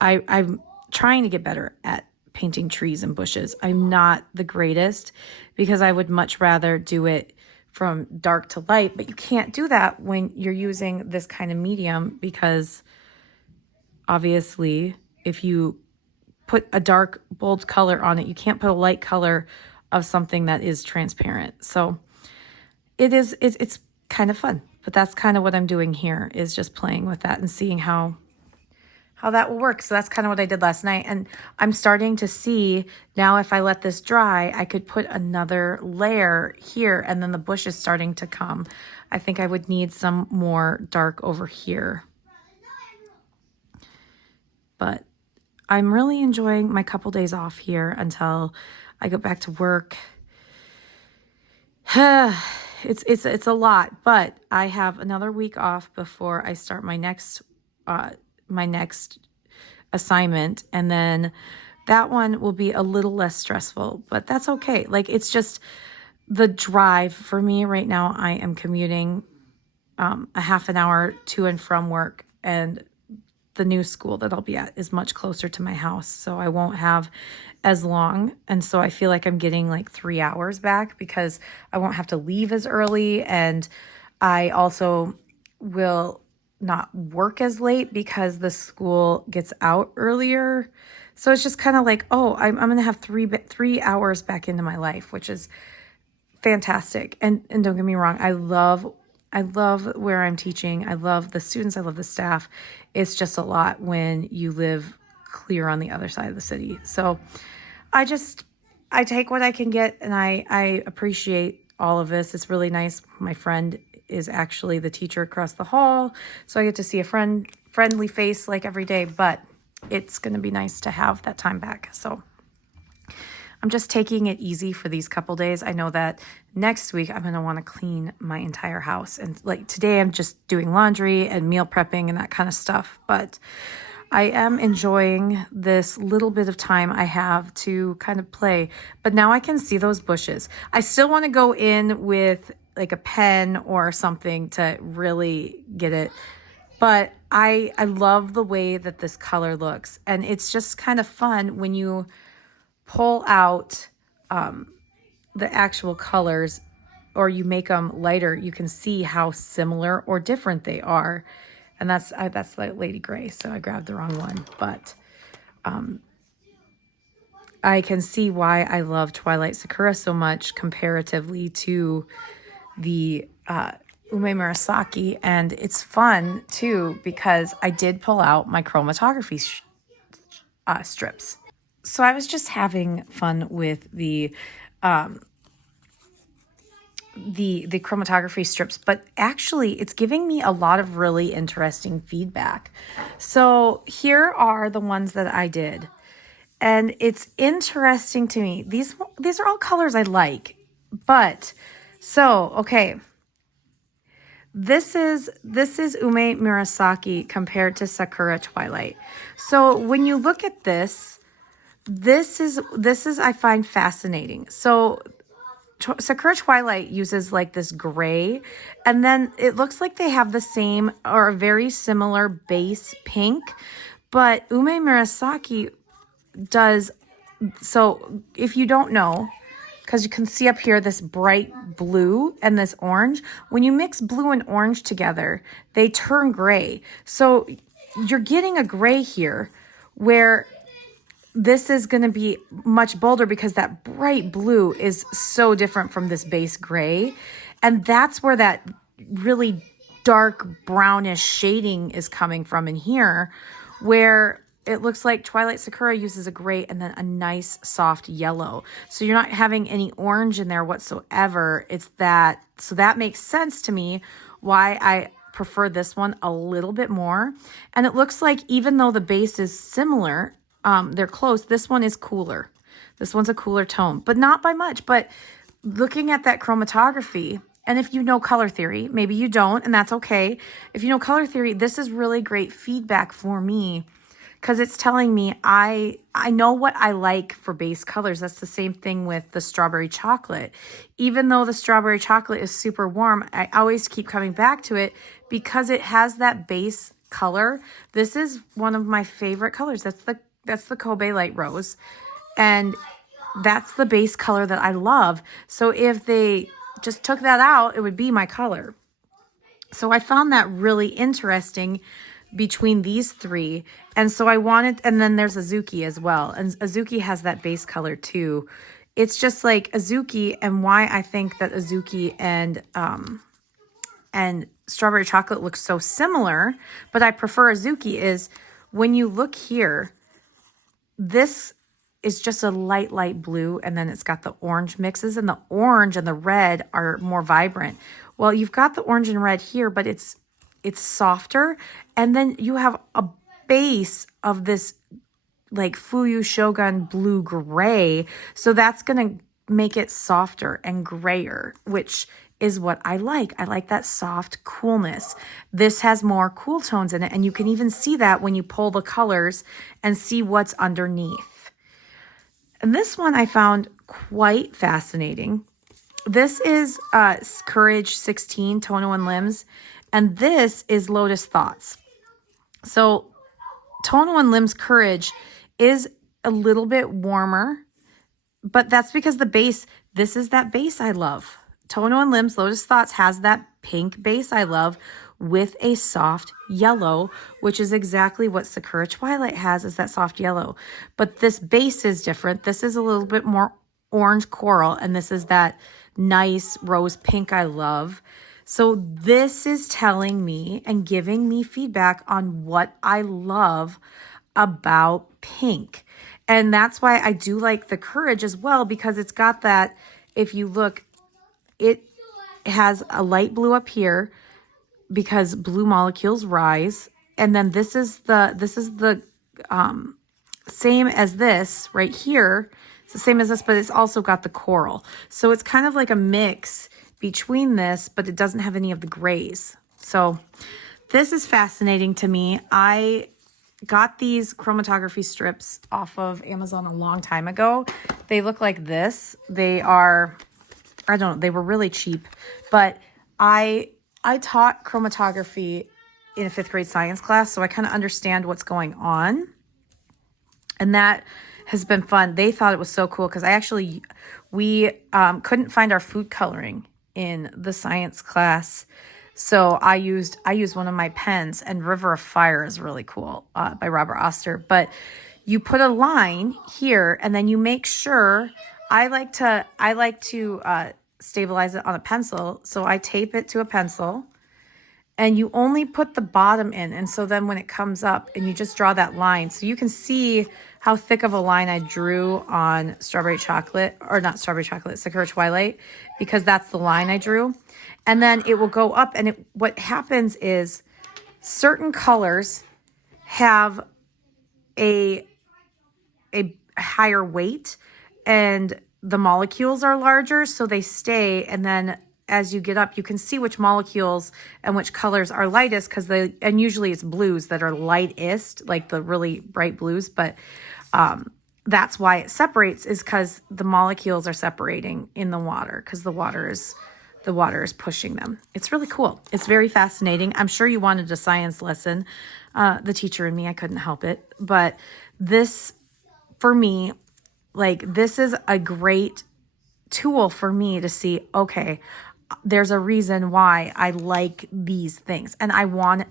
I'm trying to get better at painting trees and bushes. I'm not the greatest because I would much rather do it from dark to light, but you can't do that when you're using this kind of medium, because obviously if you put a dark, bold color on it, you can't put a light color of something that is transparent. So it's kind of fun, but that's kind of what I'm doing here, is just playing with that and seeing how that will work. So that's kind of what I did last night. And I'm starting to see now, if I let this dry, I could put another layer here, and then the bush is starting to come. I think I would need some more dark over here. But I'm really enjoying my couple days off here until I go back to work. It's a lot, but I have another week off before I start my next assignment, and then that one will be a little less stressful, but that's okay. Like, it's just the drive for me right now. I am commuting a half an hour to and from work, and the new school that I'll be at is much closer to my house, so I won't have as long. And so I feel like I'm getting like 3 hours back because I won't have to leave as early, and I also will not work as late because the school gets out earlier. So it's just kind of like, oh, I'm going to have 3 hours back into my life, which is fantastic. And don't get me wrong, I love where I'm teaching. I love the students. I love the staff. It's just a lot when you live clear on the other side of the city. So I take what I can get, and I appreciate all of this. It's really nice. My friend is actually the teacher across the hall, so I get to see a friendly face like every day, but it's going to be nice to have that time back. So I'm just taking it easy for these couple days. I know that next week I'm going to want to clean my entire house. And like today, I'm just doing laundry and meal prepping and that kind of stuff. But I am enjoying this little bit of time I have to kind of play. But now I can see those bushes. I still want to go in with like a pen or something to really get it. But I love the way that this color looks. And it's just kind of fun when you pull out the actual colors, or you make them lighter, you can see how similar or different they are. And that's like Lady Gray, so I grabbed the wrong one. But I can see why I love Twilight Sakura so much comparatively to the Ume Murasaki. And it's fun too because I did pull out my chromatography strips. So I was just having fun with the chromatography strips, but actually it's giving me a lot of really interesting feedback. So here are the ones that I did. And it's interesting to me. These are all colors I like. But so, okay. This is Ume Murasaki compared to Sakura Twilight. So when you look at this is I find fascinating. So Sakura Twilight uses like this gray, and then it looks like they have the same or a very similar base pink, but Ume Murasaki does. So if you don't know, because you can see up here this bright blue and this orange, when you mix blue and orange together, they turn gray. So you're getting a gray here where this is going to be much bolder because that bright blue is so different from this base gray. And that's where that really dark brownish shading is coming from in here, where it looks like Twilight Sakura uses a gray and then a nice soft yellow. So you're not having any orange in there whatsoever. It's that, so that makes sense to me why I prefer this one a little bit more. And it looks like even though the base is similar, they're close, this one is cooler. This one's a cooler tone, but not by much. But looking at that chromatography, and if you know color theory, maybe you don't, and that's okay. If you know color theory, this is really great feedback for me because it's telling me I know what I like for base colors. That's the same thing with the strawberry chocolate. Even though the strawberry chocolate is super warm, I always keep coming back to it because it has that base color. This is one of my favorite colors. That's the Kobe Light Rose. And that's the base color that I love. So if they just took that out, it would be my color. So I found that really interesting between these three. And so I wanted, and then there's Azuki as well. And Azuki has that base color too. It's just like Azuki, and why I think that Azuki and strawberry chocolate look so similar, but I prefer Azuki is when you look here, this is just a light blue, and then it's got the orange mixes, and the orange and the red are more vibrant. Well, you've got the orange and red here, but it's softer, and then you have a base of this like Fuyu Shogun blue gray, so that's gonna make it softer and grayer, which is what I like. I like that soft coolness. This has more cool tones in it, and you can even see that when you pull the colors and see what's underneath. And this one I found quite fascinating. This is Courage 16, Tono and Limbs, and this is Lotus Thoughts. So Tono and Limbs Courage is a little bit warmer, but that's because the base, this is that base I love. Tono and Limbs Lotus Thoughts has that pink base I love with a soft yellow, which is exactly what Sakura Twilight has, is that soft yellow. But this base is different. This is a little bit more orange coral, and this is that nice rose pink I love. So this is telling me and giving me feedback on what I love about pink. And that's why I do like the Courage as well, because it's got that, if you look, it has a light blue up here because blue molecules rise. And then this is the same as this right here. It's the same as this, but it's also got the coral. So it's kind of like a mix between this, but it doesn't have any of the grays. So this is fascinating to me. I got these chromatography strips off of Amazon a long time ago. They look like this. They are, I don't know, they were really cheap, but I taught chromatography in a 5th grade science class, so I kind of understand what's going on. And that has been fun. They thought it was so cool because we couldn't find our food coloring in the science class. So I used one of my pens, and River of Fire is really cool by Robert Oster. But you put a line here, and then you make sure. I like to stabilize it on a pencil, so I tape it to a pencil, and you only put the bottom in. And so then when it comes up, and you just draw that line, so you can see how thick of a line I drew on Strawberry Chocolate, or not Strawberry Chocolate, Sakura Twilight, because that's the line I drew. And then it will go up, and what happens is certain colors have a higher weight, and the molecules are larger, so they stay. And then as you get up, you can see which molecules and which colors are lightest, and usually it's blues that are lightest, like the really bright blues. But that's why it separates, is because the molecules are separating in the water, because the water is pushing them. It's really cool. It's very fascinating. I'm sure you wanted a science lesson. The teacher in me, I couldn't help it. But this, for me, like, this is a great tool for me to see, okay, there's a reason why I like these things. And I want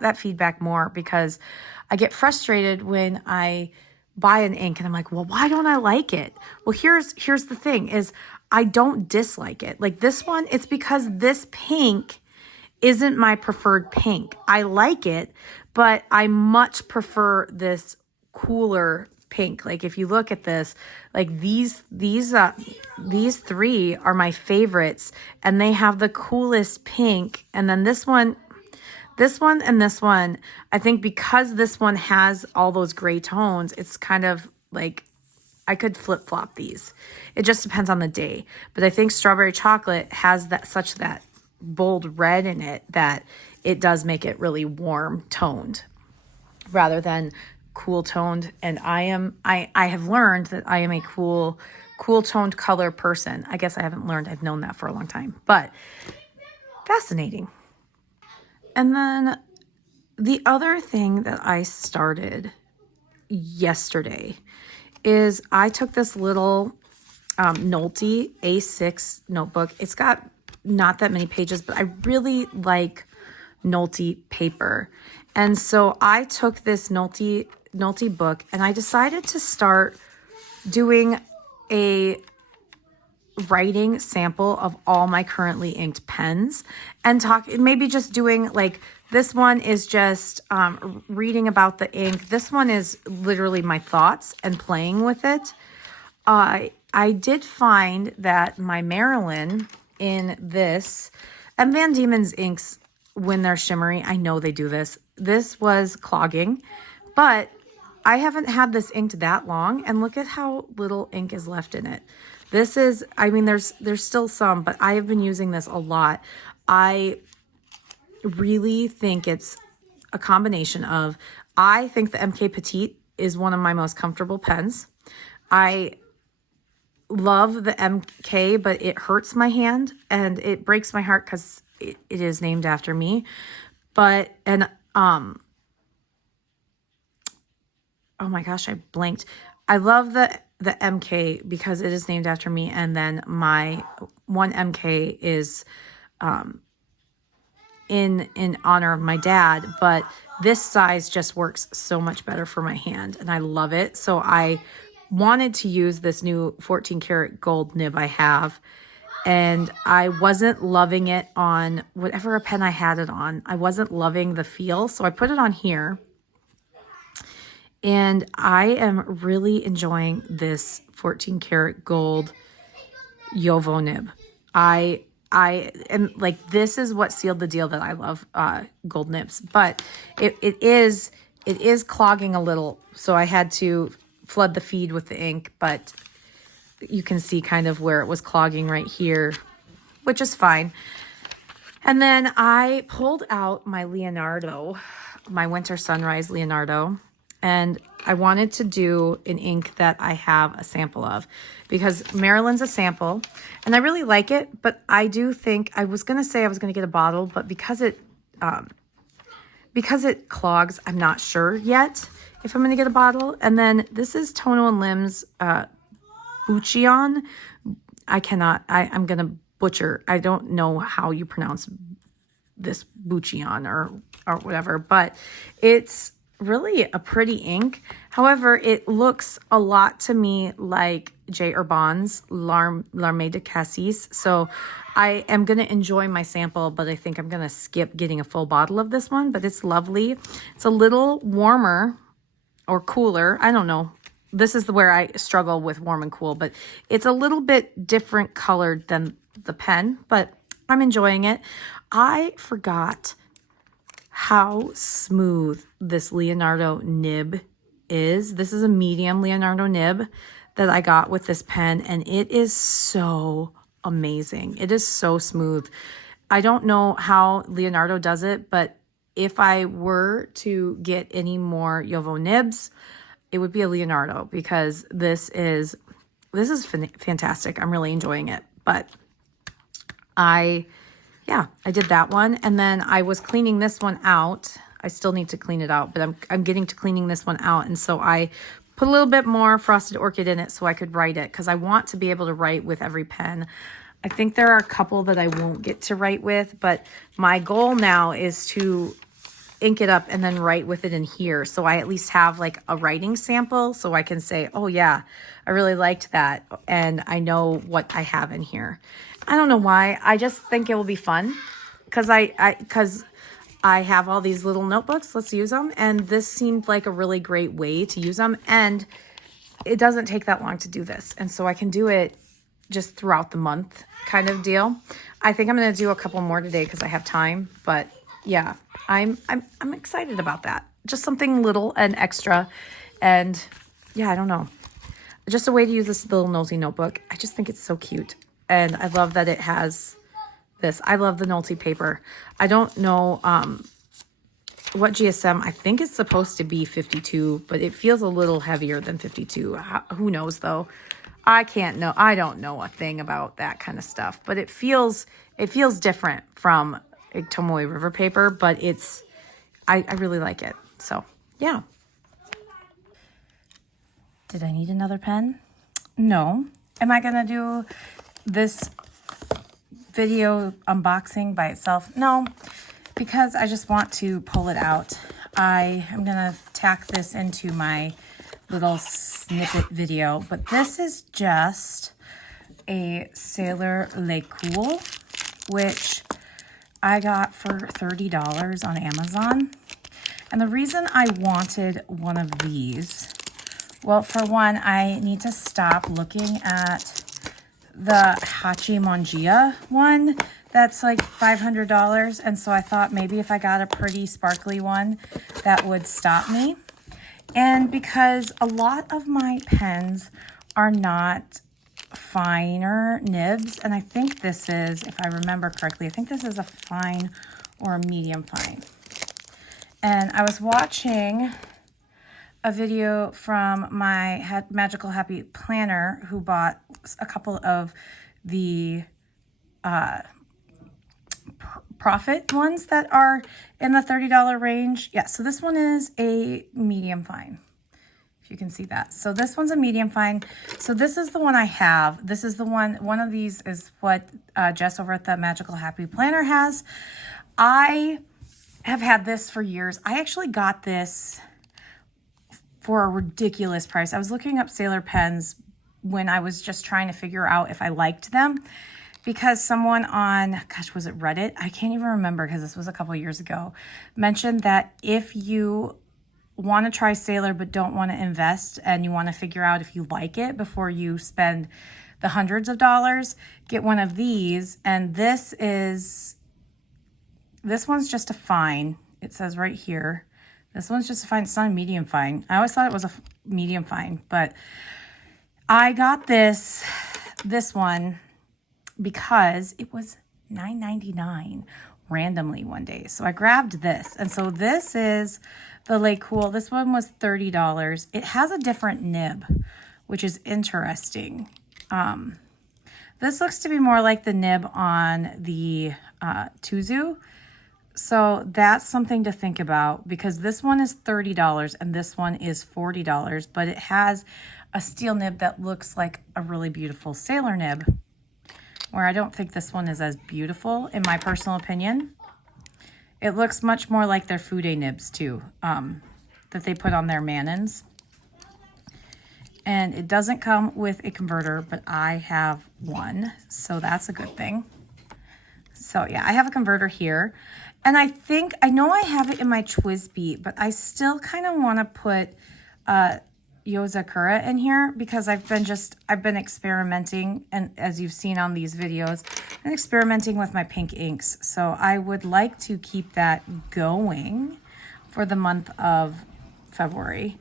that feedback more, because I get frustrated when I buy an ink and I'm like, well, why don't I like it? Well, here's the thing is I don't dislike it. Like this one, it's because this pink isn't my preferred pink. I like it, but I much prefer this cooler pink. Like if you look at this, like these three are my favorites, and they have the coolest pink. And then this one, and this one, I think because this one has all those gray tones, it's kind of like I could flip-flop these. It just depends on the day. But I think strawberry chocolate has that bold red in it that it does make it really warm toned rather than cool toned. And I have learned that I am a cool toned color person. I guess I haven't learned. I've known that for a long time. But fascinating. And then the other thing that I started yesterday is I took this little Nolte A6 notebook. It's got not that many pages, but I really like Nolte paper. And so I took this Nolte book and I decided to start doing a writing sample of all my currently inked pens and maybe just doing like this one is just reading about the ink. This one is literally my thoughts and playing with it. I did find that my Marilyn in this, and Van Diemen's inks, when they're shimmery, I know they do this. This was clogging, but I haven't had this inked that long, and look at how little ink is left in it. This is, I mean, there's still some, but I have been using this a lot. I really think it's a combination of, I think the MK Petite is one of my most comfortable pens. I love the MK, but it hurts my hand and it breaks my heart because it is named after me. But, and, oh my gosh, I blanked. I love the MK because it is named after me. And then my one MK is, in honor of my dad, but this size just works so much better for my hand and I love it. So I wanted to use this new 14 karat gold nib I have, and I wasn't loving it on whatever pen I had it on. I wasn't loving the feel, so I put it on here, and I am really enjoying this 14 karat gold Yovo nib. I am like, this is what sealed the deal that I love gold nibs, but it is clogging a little, so I had to flood the feed with the ink, but you can see kind of where it was clogging right here, which is fine. And then I pulled out my Leonardo, my Winter Sunrise Leonardo, and I wanted to do an ink that I have a sample of because Marilyn's a sample and I really like it, but I do think I was going to say I was going to get a bottle, but because it clogs, I'm not sure yet if I'm going to get a bottle. And then this is Tono and Lim's Buchion. I'm going to butcher. I don't know how you pronounce this Buchion or whatever, but it's really a pretty ink. However, it looks a lot to me like J. Urban's L'Armée de Cassis. So I am going to enjoy my sample, but I think I'm going to skip getting a full bottle of this one, but it's lovely. It's a little warmer or cooler. I don't know. This is where I struggle with warm and cool, but it's a little bit different colored than the pen, but I'm enjoying it. I forgot how smooth this Leonardo nib is. This is a medium Leonardo nib that I got with this pen, and it is so amazing. It is so smooth. I don't know how Leonardo does it, but if I were to get any more Yovo nibs, it would be a Leonardo because this is fantastic. I'm really enjoying it. But I did that one, and then I was cleaning this one out. I still need to clean it out, but I'm getting to cleaning this one out, and so I put a little bit more Frosted Orchid in it so I could write it because I want to be able to write with every pen. I think there are a couple that I won't get to write with, but my goal now is to ink it up and then write with it in here. So I at least have like a writing sample so I can say, oh yeah, I really liked that. And I know what I have in here. I don't know why. I just think it will be fun because I have all these little notebooks. Let's use them. And this seemed like a really great way to use them. And it doesn't take that long to do this. And so I can do it just throughout the month kind of deal. I think I'm going to do a couple more today because I have time. But yeah, I'm excited about that. Just something little and extra. And yeah, I don't know. Just a way to use this little nosy notebook. I just think it's so cute. And I love that it has this. I love the Nolte paper. I don't know what GSM. I think it's supposed to be 52, but it feels a little heavier than 52. Who knows though? I can't know. I don't know a thing about that kind of stuff, but it feels different from a Tomoe River paper, but I really like it. So yeah. Did I need another pen? No. Am I going to do this video unboxing by itself? No, because I just want to pull it out. I am going to tack this into my little snippet video, but this is just a Sailor Lecoule, which I got for $30 on Amazon. And the reason I wanted one of these, well, for one, I need to stop looking at the Hachimonjia one that's like $500. And so I thought maybe if I got a pretty sparkly one, that would stop me. And because a lot of my pens are not finer nibs, and I think this is, if I remember correctly, I think this is a fine or a medium fine. And I was watching a video from my Magical Happy Planner who bought a couple of the Profit ones that are in the $30 range. Yeah, so this one is a medium fine, if you can see that. So this one's a medium fine. So this is the one I have. This is the one of these is what Jess over at the Magical Happy Planner has. I have had this for years. I actually got this for a ridiculous price. I was looking up Sailor pens when I was just trying to figure out if I liked them, because someone on, gosh, was it Reddit? I can't even remember because this was a couple years ago, mentioned that if you want to try Sailor but don't want to invest and you want to figure out if you like it before you spend the hundreds of dollars, get one of these. And this one's just a fine. It says right here. This one's just a fine. It's not a medium fine. I always thought it was a medium fine, but I got this one because it was $9.99 randomly one day. So I grabbed this. And so this is the Lecoule. This one was $30. It has a different nib, which is interesting. This looks to be more like the nib on the Tuzu. So that's something to think about, because this one is $30 and this one is $40, but it has a steel nib that looks like a really beautiful Sailor nib, where I don't think this one is as beautiful in my personal opinion. It looks much more like their Fude nibs too, that they put on their Manons. And it doesn't come with a converter, but I have one, so that's a good thing. So yeah, I have a converter here. And I know I have it in my Twisby, but I still kind of want to put Yozakura in here, because I've been experimenting, and as you've seen on these videos, I'm experimenting with my pink inks. So I would like to keep that going for the month of February.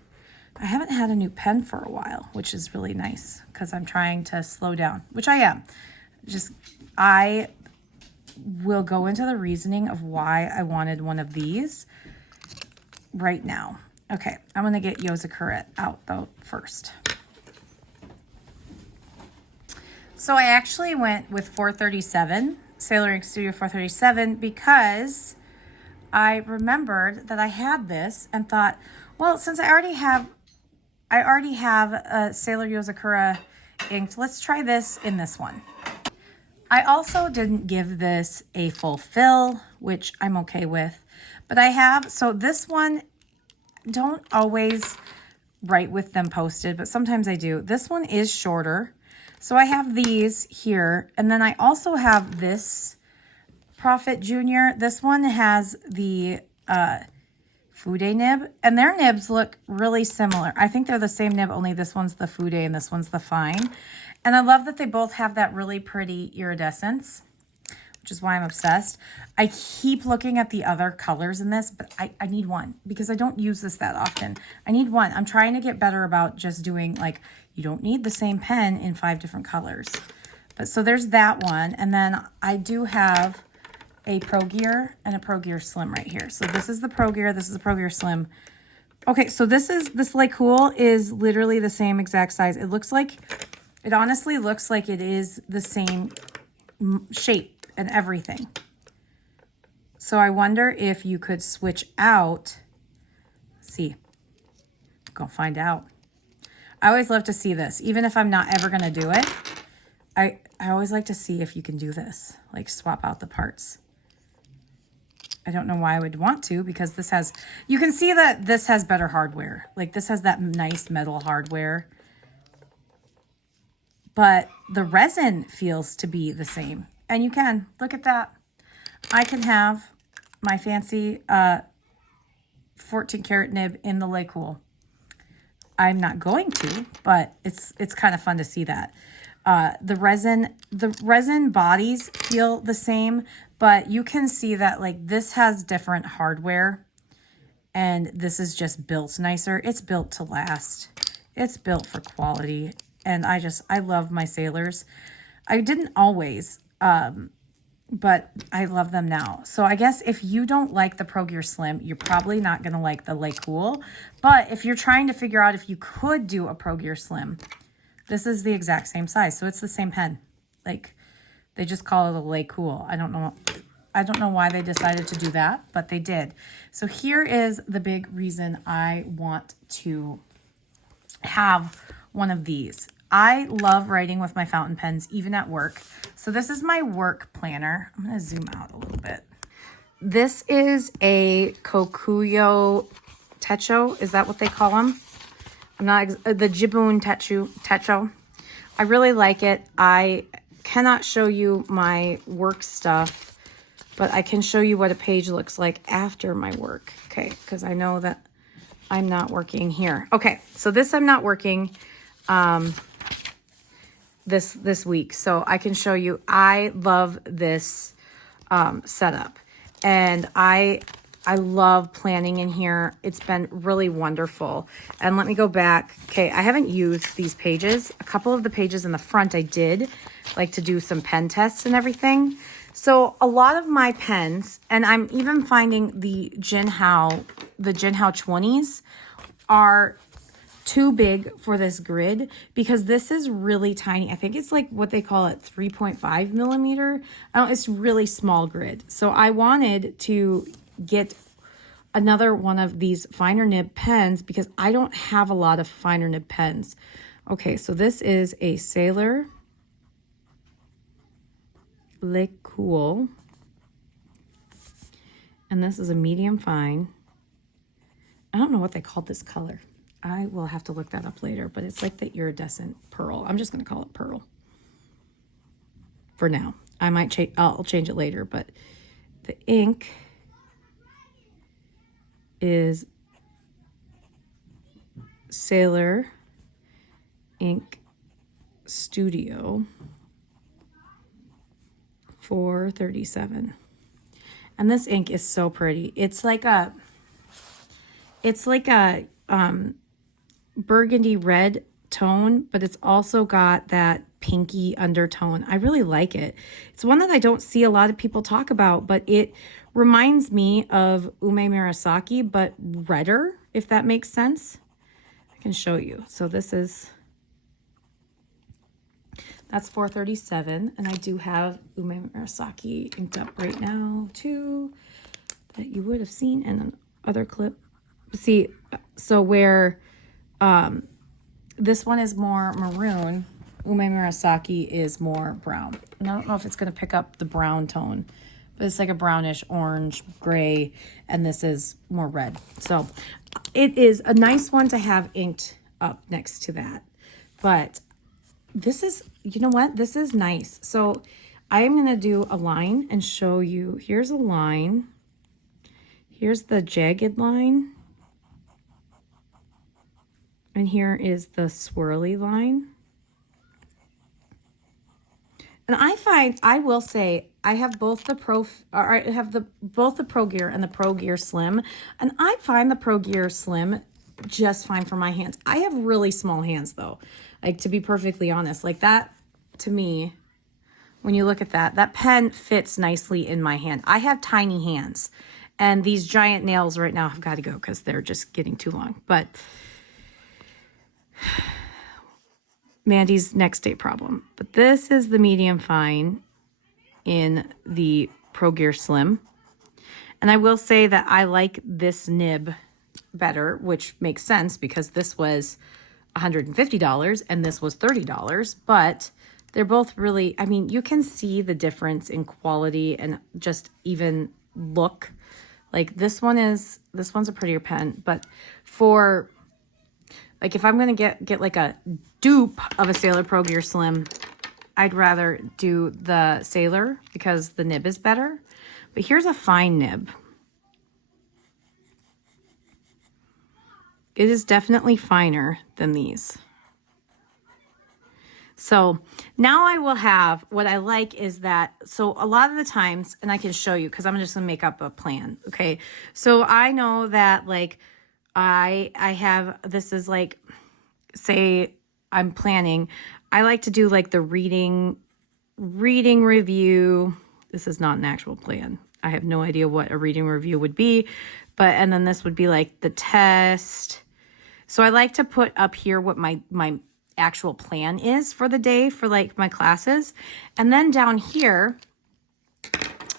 I haven't had a new pen for a while, which is really nice because I'm trying to slow down, which I am. I will go into the reasoning of why I wanted one of these right now. Okay, I'm going to get Yozakura out though first. So I actually went with 437, Sailor Ink Studio 437, because I remembered that I had this and thought, well, since I already have a Sailor Yozakura inked, let's try this in this one. I also didn't give this a full fill, which I'm okay with. But I have, so this one, don't always write with them posted, but sometimes I do. This one is shorter. So I have these here. And then I also have this Prophet Junior. This one has the Fude nib, and their nibs look really similar. I think they're the same nib, only this one's the Fude and this one's the Fine. And I love that they both have that really pretty iridescence, which is why I'm obsessed. I keep looking at the other colors in this, but I need one because I don't use this that often. I need one. I'm trying to get better about just doing, like, you don't need the same pen in 5 different colors. But so there's that one. And then I do have a Pro Gear and a Pro Gear Slim right here. So this is the Pro Gear, this is the Pro Gear Slim. Okay, so this Lecoule is literally the same exact size. It honestly looks like it is the same shape and everything. So I wonder if you could switch out. Let's see, go find out. I always love to see this, even if I'm not ever gonna do it. I always like to see if you can do this, like swap out the parts. I don't know why I would want to, because this has, you can see that this has better hardware. Like this has that nice metal hardware. But the resin feels to be the same. And you can, look at that. I can have my fancy 14 karat nib in the Lecoule. I'm not going to, but it's kind of fun to see that. The resin bodies feel the same, but you can see that like this has different hardware and this is just built nicer. It's built to last. It's built for quality. And I love my Sailors. I didn't always, but I love them now. So I guess if you don't like the Pro Gear Slim, you're probably not going to like the Lecoule. But if you're trying to figure out if you could do a Pro Gear Slim, this is the exact same size. So it's the same pen. Like, they just call it a Lecoule. I don't know why they decided to do that, but they did. So here is the big reason I want to have one of these. I love writing with my fountain pens, even at work. So this is my work planner. I'm going to zoom out a little bit. This is a Kokuyo Techo. Is that what they call them? I'm not, the Jibun Techo. I really like it. I cannot show you my work stuff, but I can show you what a page looks like after my work. Okay, because I know that I'm not working here. Okay, so this I'm not working this week, so I can show you. I love this setup, and I love planning in here. It's been really wonderful. And let me go back. Okay, I haven't used these pages. A couple of the pages in the front I did, like to do some pen tests and everything. So a lot of my pens, and I'm even finding the Jinhao 20s are too big for this grid because this is really tiny. I think it's like what they call it 3.5 millimeter. It's really small grid. So I wanted to get another one of these finer nib pens because I don't have a lot of finer nib pens. Okay, so this is a Sailor Lecoule, and this is a medium fine. I don't know what they called this color. I will have to look that up later, but it's like the iridescent pearl. I'm just going to call it pearl for now. I might change, I'll change it later, but the ink is Sailor Ink Studio 437. And this ink is so pretty. It's like a burgundy red tone, but it's also got that pinky undertone. I really like it. It's one that I don't see a lot of people talk about, but it reminds me of Ume Murasaki, but redder, if that makes sense. I can show you. So that's 437, and I do have Ume Murasaki inked up right now too, that you would have seen in another clip. See, so where this one is more maroon, Ume Murasaki is more brown. And I don't know if it's going to pick up the brown tone, but it's like a brownish orange gray, and this is more red. So it is a nice one to have inked up next to that. But this is, you know what? This is nice. So I am going to do a line and show you. Here's a line. Here's the jagged line. And here is the swirly line. And I find, I will say, I have both the both the Pro Gear and the Pro Gear Slim, and I find the Pro Gear Slim just fine for my hands. I have really small hands though, like, to be perfectly honest. Like, that, to me, when you look at that, that pen fits nicely in my hand. I have tiny hands, and these giant nails right now have got to go because they're just getting too long. But Mandy's next day problem. But this is the medium fine in the Pro Gear Slim. And I will say that I like this nib better, which makes sense because this was $150 and this was $30. But they're both really, I mean, you can see the difference in quality and just even look. Like, this one's a prettier pen, but for, like, if I'm going to get like a dupe of a Sailor Pro Gear Slim, I'd rather do the Sailor because the nib is better. But here's a fine nib. It is definitely finer than these. So now I will have, what I like is that, so a lot of the times, and I can show you because I'm just going to make up a plan. Okay. So I know that, like, I have, this is like, say I'm planning, I like to do like the reading review. This is not an actual plan. I have no idea what a reading review would be, but, and then this would be like the test. So I like to put up here what my actual plan is for the day for, like, my classes. And then down here,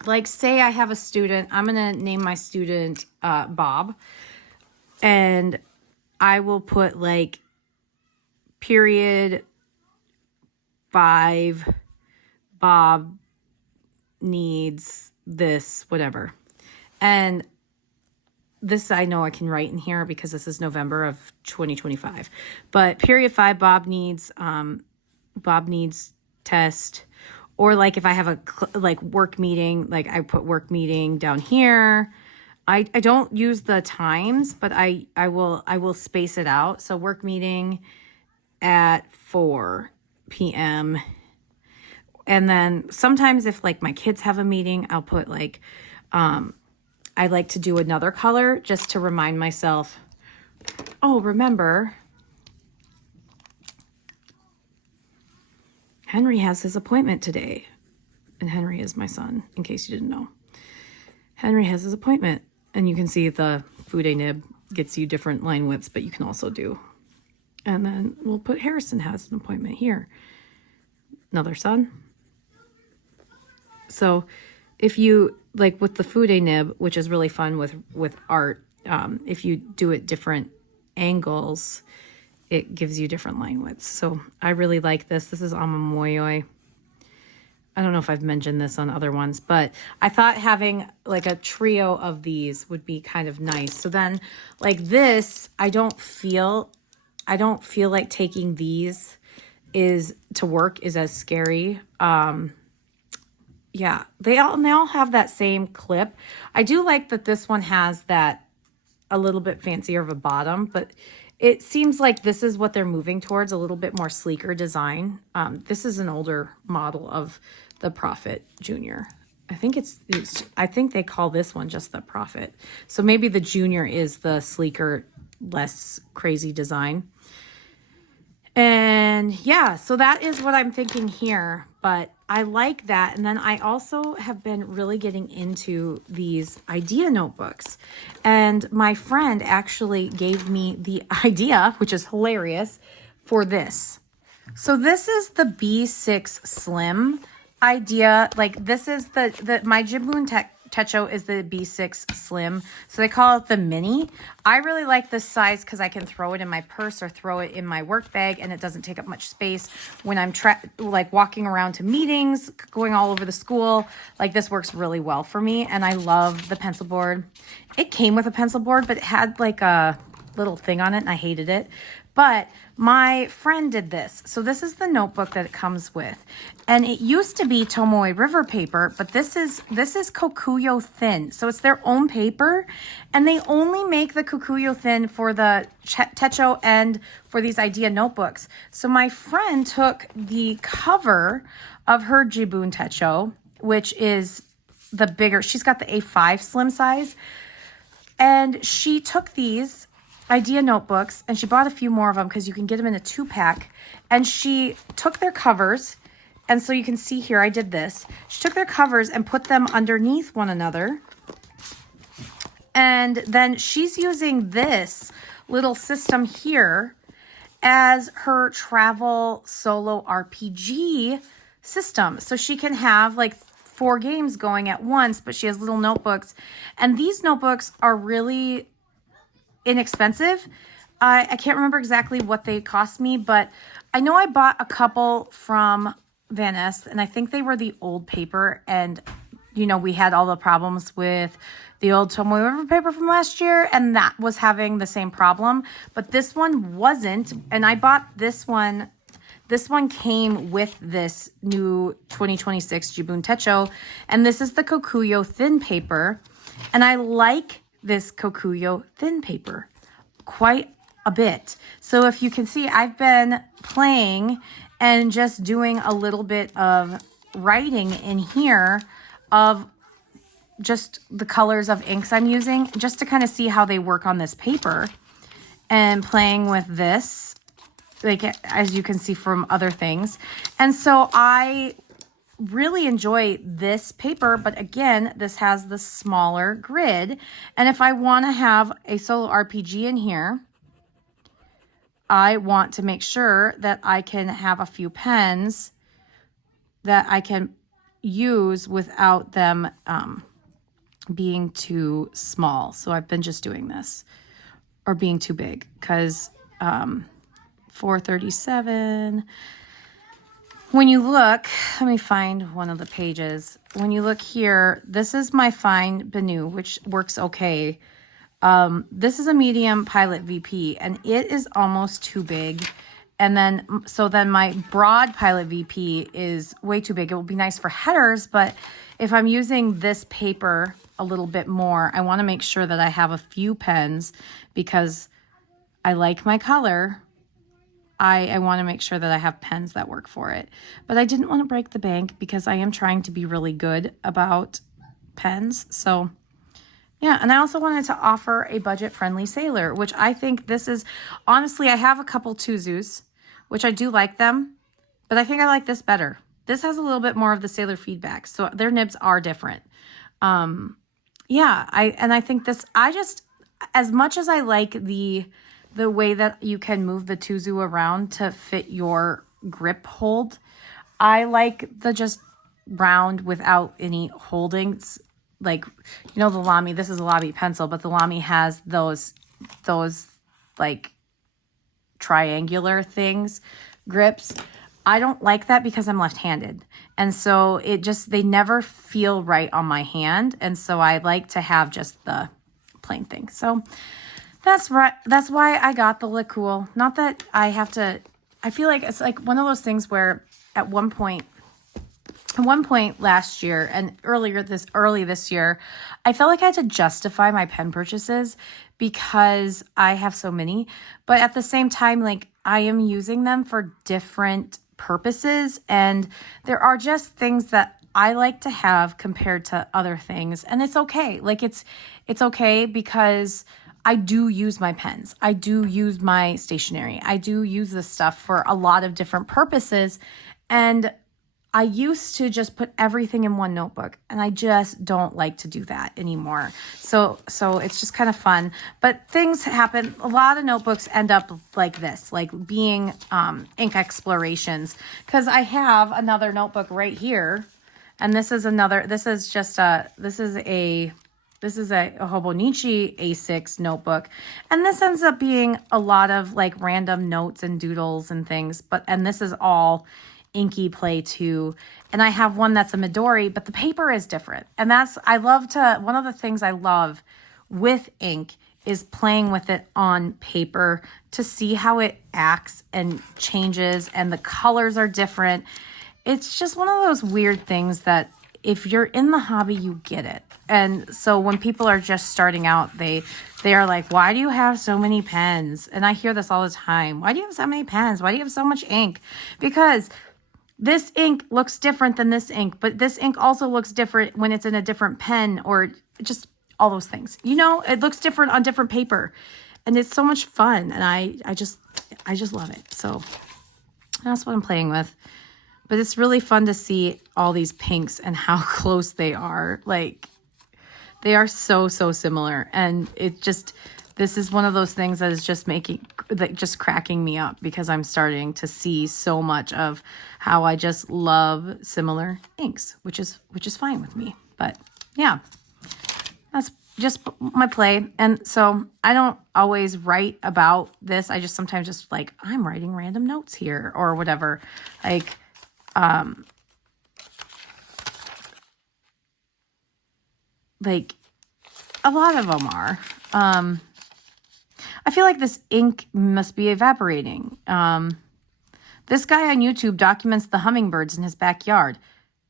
like, say I have a student, I'm going to name my student Bob, and I will put like period 5, Bob needs this, whatever. And this I know I can write in here because this is November of 2025. But period 5, Bob needs test. Or like if I have a like work meeting, like I put work meeting down here. I don't use the times, but I will space it out. So work meeting at 4 p.m. And then sometimes if like my kids have a meeting, I'll put like I like to do another color just to remind myself, oh, remember, Henry has his appointment today. And Henry is my son, in case you didn't know. Henry has his appointment. And you can see the Fude nib gets you different line widths, but you can also do. And then we'll put Harrison has an appointment here. Another son. So if you, like with the Fude nib, which is really fun with art, if you do it different angles, it gives you different line widths. So I really like this. This is Amamoyoi. I don't know if I've mentioned this on other ones, but I thought having like a trio of these would be kind of nice. So then like this, I don't feel like taking these to work is as scary. Yeah, they all have that same clip. I do like that this one has that a little bit fancier of a bottom, but it seems like this is what they're moving towards, a little bit more sleeker design. This is an older model of the Prophet Junior. I think I think they call this one just the Prophet. So maybe the Junior is the sleeker, less crazy design. And yeah, so that is what I'm thinking here, but I like that. And then I also have been really getting into these idea notebooks. And my friend actually gave me the idea, which is hilarious, for this. So this is the B6 Slim idea. Like this is my Jibboom Techo is the B6 Slim. So they call it the mini. I really like this size because I can throw it in my purse or throw it in my work bag, and it doesn't take up much space when I'm like walking around to meetings, going all over the school. Like this works really well for me, and I love the pencil board. It came with a pencil board, but it had like a little thing on it, and I hated it. But my friend did this. So this is the notebook that it comes with. And it used to be Tomoe River paper, but this is Kokuyo Thin. So it's their own paper, and they only make the Kokuyo Thin for the Techo and for these idea notebooks. So my friend took the cover of her Jibun Techo, which is the bigger, she's got the A5 slim size, and she took these idea notebooks, and she bought a few more of them because you can get them in a 2-pack. And she took their covers, and so you can see here, I did this. She took their covers and put them underneath one another. And then she's using this little system here as her travel solo RPG system. So she can have like 4 games going at once, but she has little notebooks. And these notebooks are really inexpensive. I can't remember exactly what they cost me, but I know I bought a couple from Van Ness, and I think they were the old paper. And, you know, we had all the problems with the old Tomoe River paper from last year, and that was having the same problem. But this one wasn't, and I bought this one. This one came with this new 2026 Jibun Techo, and this is the Kokuyo Thin paper. And I like this Kokuyo Thin paper quite a bit. So if you can see, I've been playing and just doing a little bit of writing in here of just the colors of inks I'm using, just to kind of see how they work on this paper, and playing with this, like as you can see from other things. And so I really enjoy this paper, but again, this has the smaller grid. And if I want to have a solo RPG in here, I want to make sure that I can have a few pens that I can use without them being too small. So I've been just doing this, or being too big, because 437. When you look, let me find one of the pages. When you look here, this is my fine Benu, which works okay. This is a medium Pilot VP, and it is almost too big. And then, so then my broad Pilot VP is way too big. It will be nice for headers, but if I'm using this paper a little bit more, I want to make sure that I have a few pens because I like my color. I want to make sure that I have pens that work for it. But I didn't want to break the bank because I am trying to be really good about pens. So yeah, and I also wanted to offer a budget-friendly sailor, which I think this is, honestly, I have a couple Tuzus, which I do like them, but I think I like this better. This has a little bit more of the sailor feedback, so their nibs are different. Yeah, I think this, as much as I like the way that you can move the Tuzu around to fit your grip hold, I like the just round without any holdings. Like, you know, the Lamy, this is a Lamy pencil, but the Lamy has those like triangular things, grips. I don't like that because I'm left-handed. And so they never feel right on my hand. And so I like to have just the plain thing. So that's right. That's why I got the Lecoule. Not that I have to, I feel like it's like one of those things where at one point last year and early this year, I felt like I had to justify my pen purchases because I have so many. But at the same time, like I am using them for different purposes. And there are just things that I like to have compared to other things. And it's okay. Like it's okay because I do use my pens. I do use my stationery. I do use this stuff for a lot of different purposes. And I used to just put everything in one notebook, and I just don't like to do that anymore. So it's just kind of fun. But things happen. A lot of notebooks end up like this, like being ink explorations. Because I have another notebook right here. And this is another, this is a Hobonichi A6 notebook. And this ends up being a lot of like random notes and doodles and things. And this is all inky play too. And I have one that's a Midori, but the paper is different. And one of the things I love with ink is playing with it on paper to see how it acts and changes, and the colors are different. It's just one of those weird things that if you're in the hobby, you get it. And so when people are just starting out, they are like, why do you have so many pens? And I hear this all the time. Why do you have so many pens? Why do you have so much ink? Because this ink looks different than this ink, but this ink also looks different when it's in a different pen, or just all those things. You know, it looks different on different paper, and it's so much fun. And I just love it. So that's what I'm playing with. But it's really fun to see all these pinks and how close they are. Like, they are so similar. And this is one of those things that is just cracking me up, because I'm starting to see so much of how I just love similar inks, which is fine with me. But yeah, that's just my play. And so I don't always write about this. I just sometimes just like, I'm writing random notes here or whatever. Like, a lot of them are. I feel like this ink must be evaporating. This guy on YouTube documents the hummingbirds in his backyard.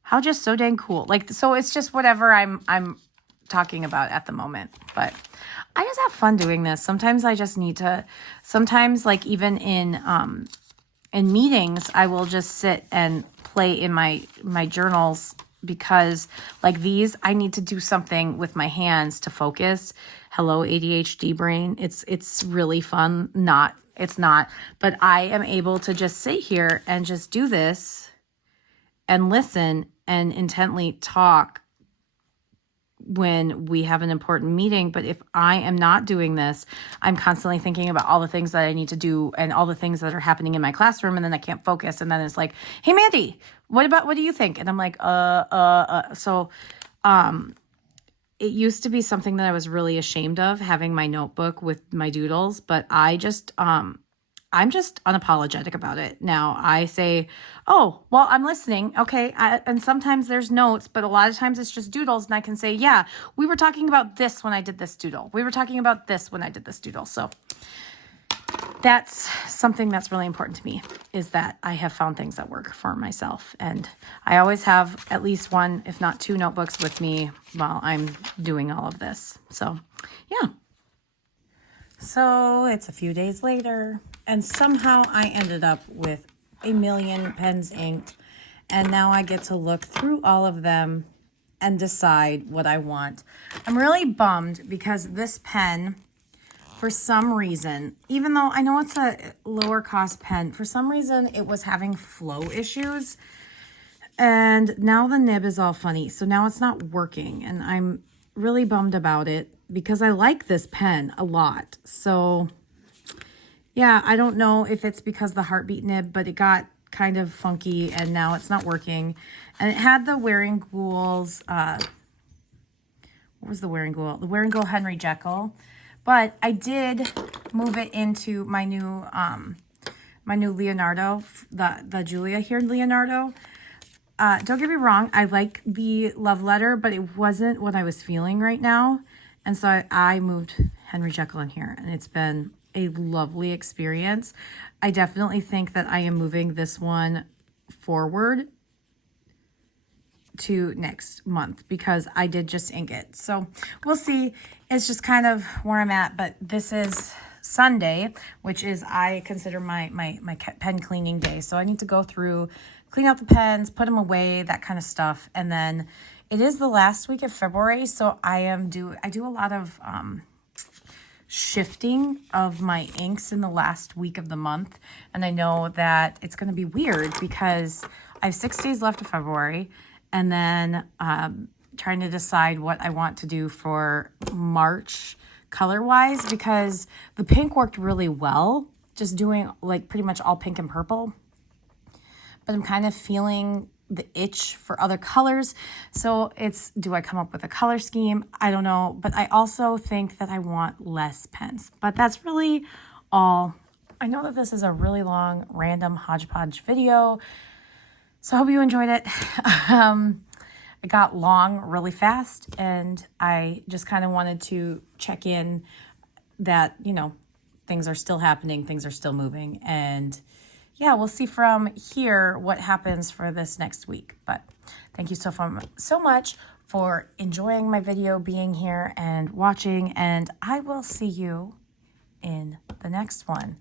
How just so dang cool. Like, so it's just whatever I'm talking about at the moment. But I just have fun doing this. Sometimes I just need to, like even in meetings, I will just sit and play in my journals, because like these, I need to do something with my hands to focus. Hello, ADHD brain. It's really fun. It's not, but I am able to just sit here and just do this and listen and intently talk when we have an important meeting. But if I am not doing this, I'm constantly thinking about all the things that I need to do and all the things that are happening in my classroom, and then I can't focus. And then it's like, hey Mandy, what do you think? And I'm like, So it used to be something that I was really ashamed of, having my notebook with my doodles, but I'm just unapologetic about it. Now I say, oh, well, I'm listening. Okay. And sometimes there's notes, but a lot of times it's just doodles. And I can say, yeah, we were talking about this when I did this doodle. We were talking about this when I did this doodle. So that's something that's really important to me, is that I have found things that work for myself. And I always have at least one, if not two notebooks with me while I'm doing all of this. So yeah. So it's a few days later, and somehow I ended up with 1,000,000 pens inked. And now I get to look through all of them and decide what I want. I'm really bummed because this pen, for some reason, even though I know it's a lower cost pen, for some reason it was having flow issues. And now the nib is all funny. So now it's not working, and I'm really bummed about it, because I like this pen a lot. So yeah, I don't know if it's because the heartbeat nib, but it got kind of funky and now it's not working. And it had the Wearing Ghoul's, what was the Wearing Ghoul? The Wearing Ghoul Henry Jekyll. But I did move it into my new Leonardo, the Julia here Leonardo. Don't get me wrong, I like the love letter, but it wasn't what I was feeling right now. And so I moved Henry Jekyll in here, and it's been a lovely experience. I definitely think that I am moving this one forward to next month, because I did just ink it. So we'll see. It's just kind of where I'm at. But this is Sunday, which is, I consider my pen cleaning day. So I need to go through, clean out the pens, put them away, that kind of stuff. And then it is the last week of February, so I do a lot of shifting of my inks in the last week of the month. And I know that it's going to be weird because I have 6 days left of February, and then trying to decide what I want to do for March color-wise, because the pink worked really well, just doing like pretty much all pink and purple. But I'm kind of feeling the itch for other colors. So it's, do I come up with a color scheme? I don't know. But I also think that I want less pens. But that's really all. I know that this is a really long, random hodgepodge video. So I hope you enjoyed it. It got long really fast, and I just kind of wanted to check in that, you know, things are still happening, things are still moving, and yeah, we'll see from here what happens for this next week. But thank you so much for enjoying my video, being here and watching, and I will see you in the next one.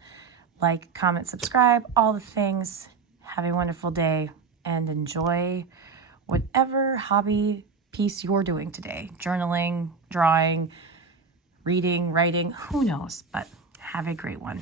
Like, comment, subscribe, all the things. Have a wonderful day and enjoy whatever hobby piece you're doing today. Journaling, drawing, reading, writing, who knows, but have a great one.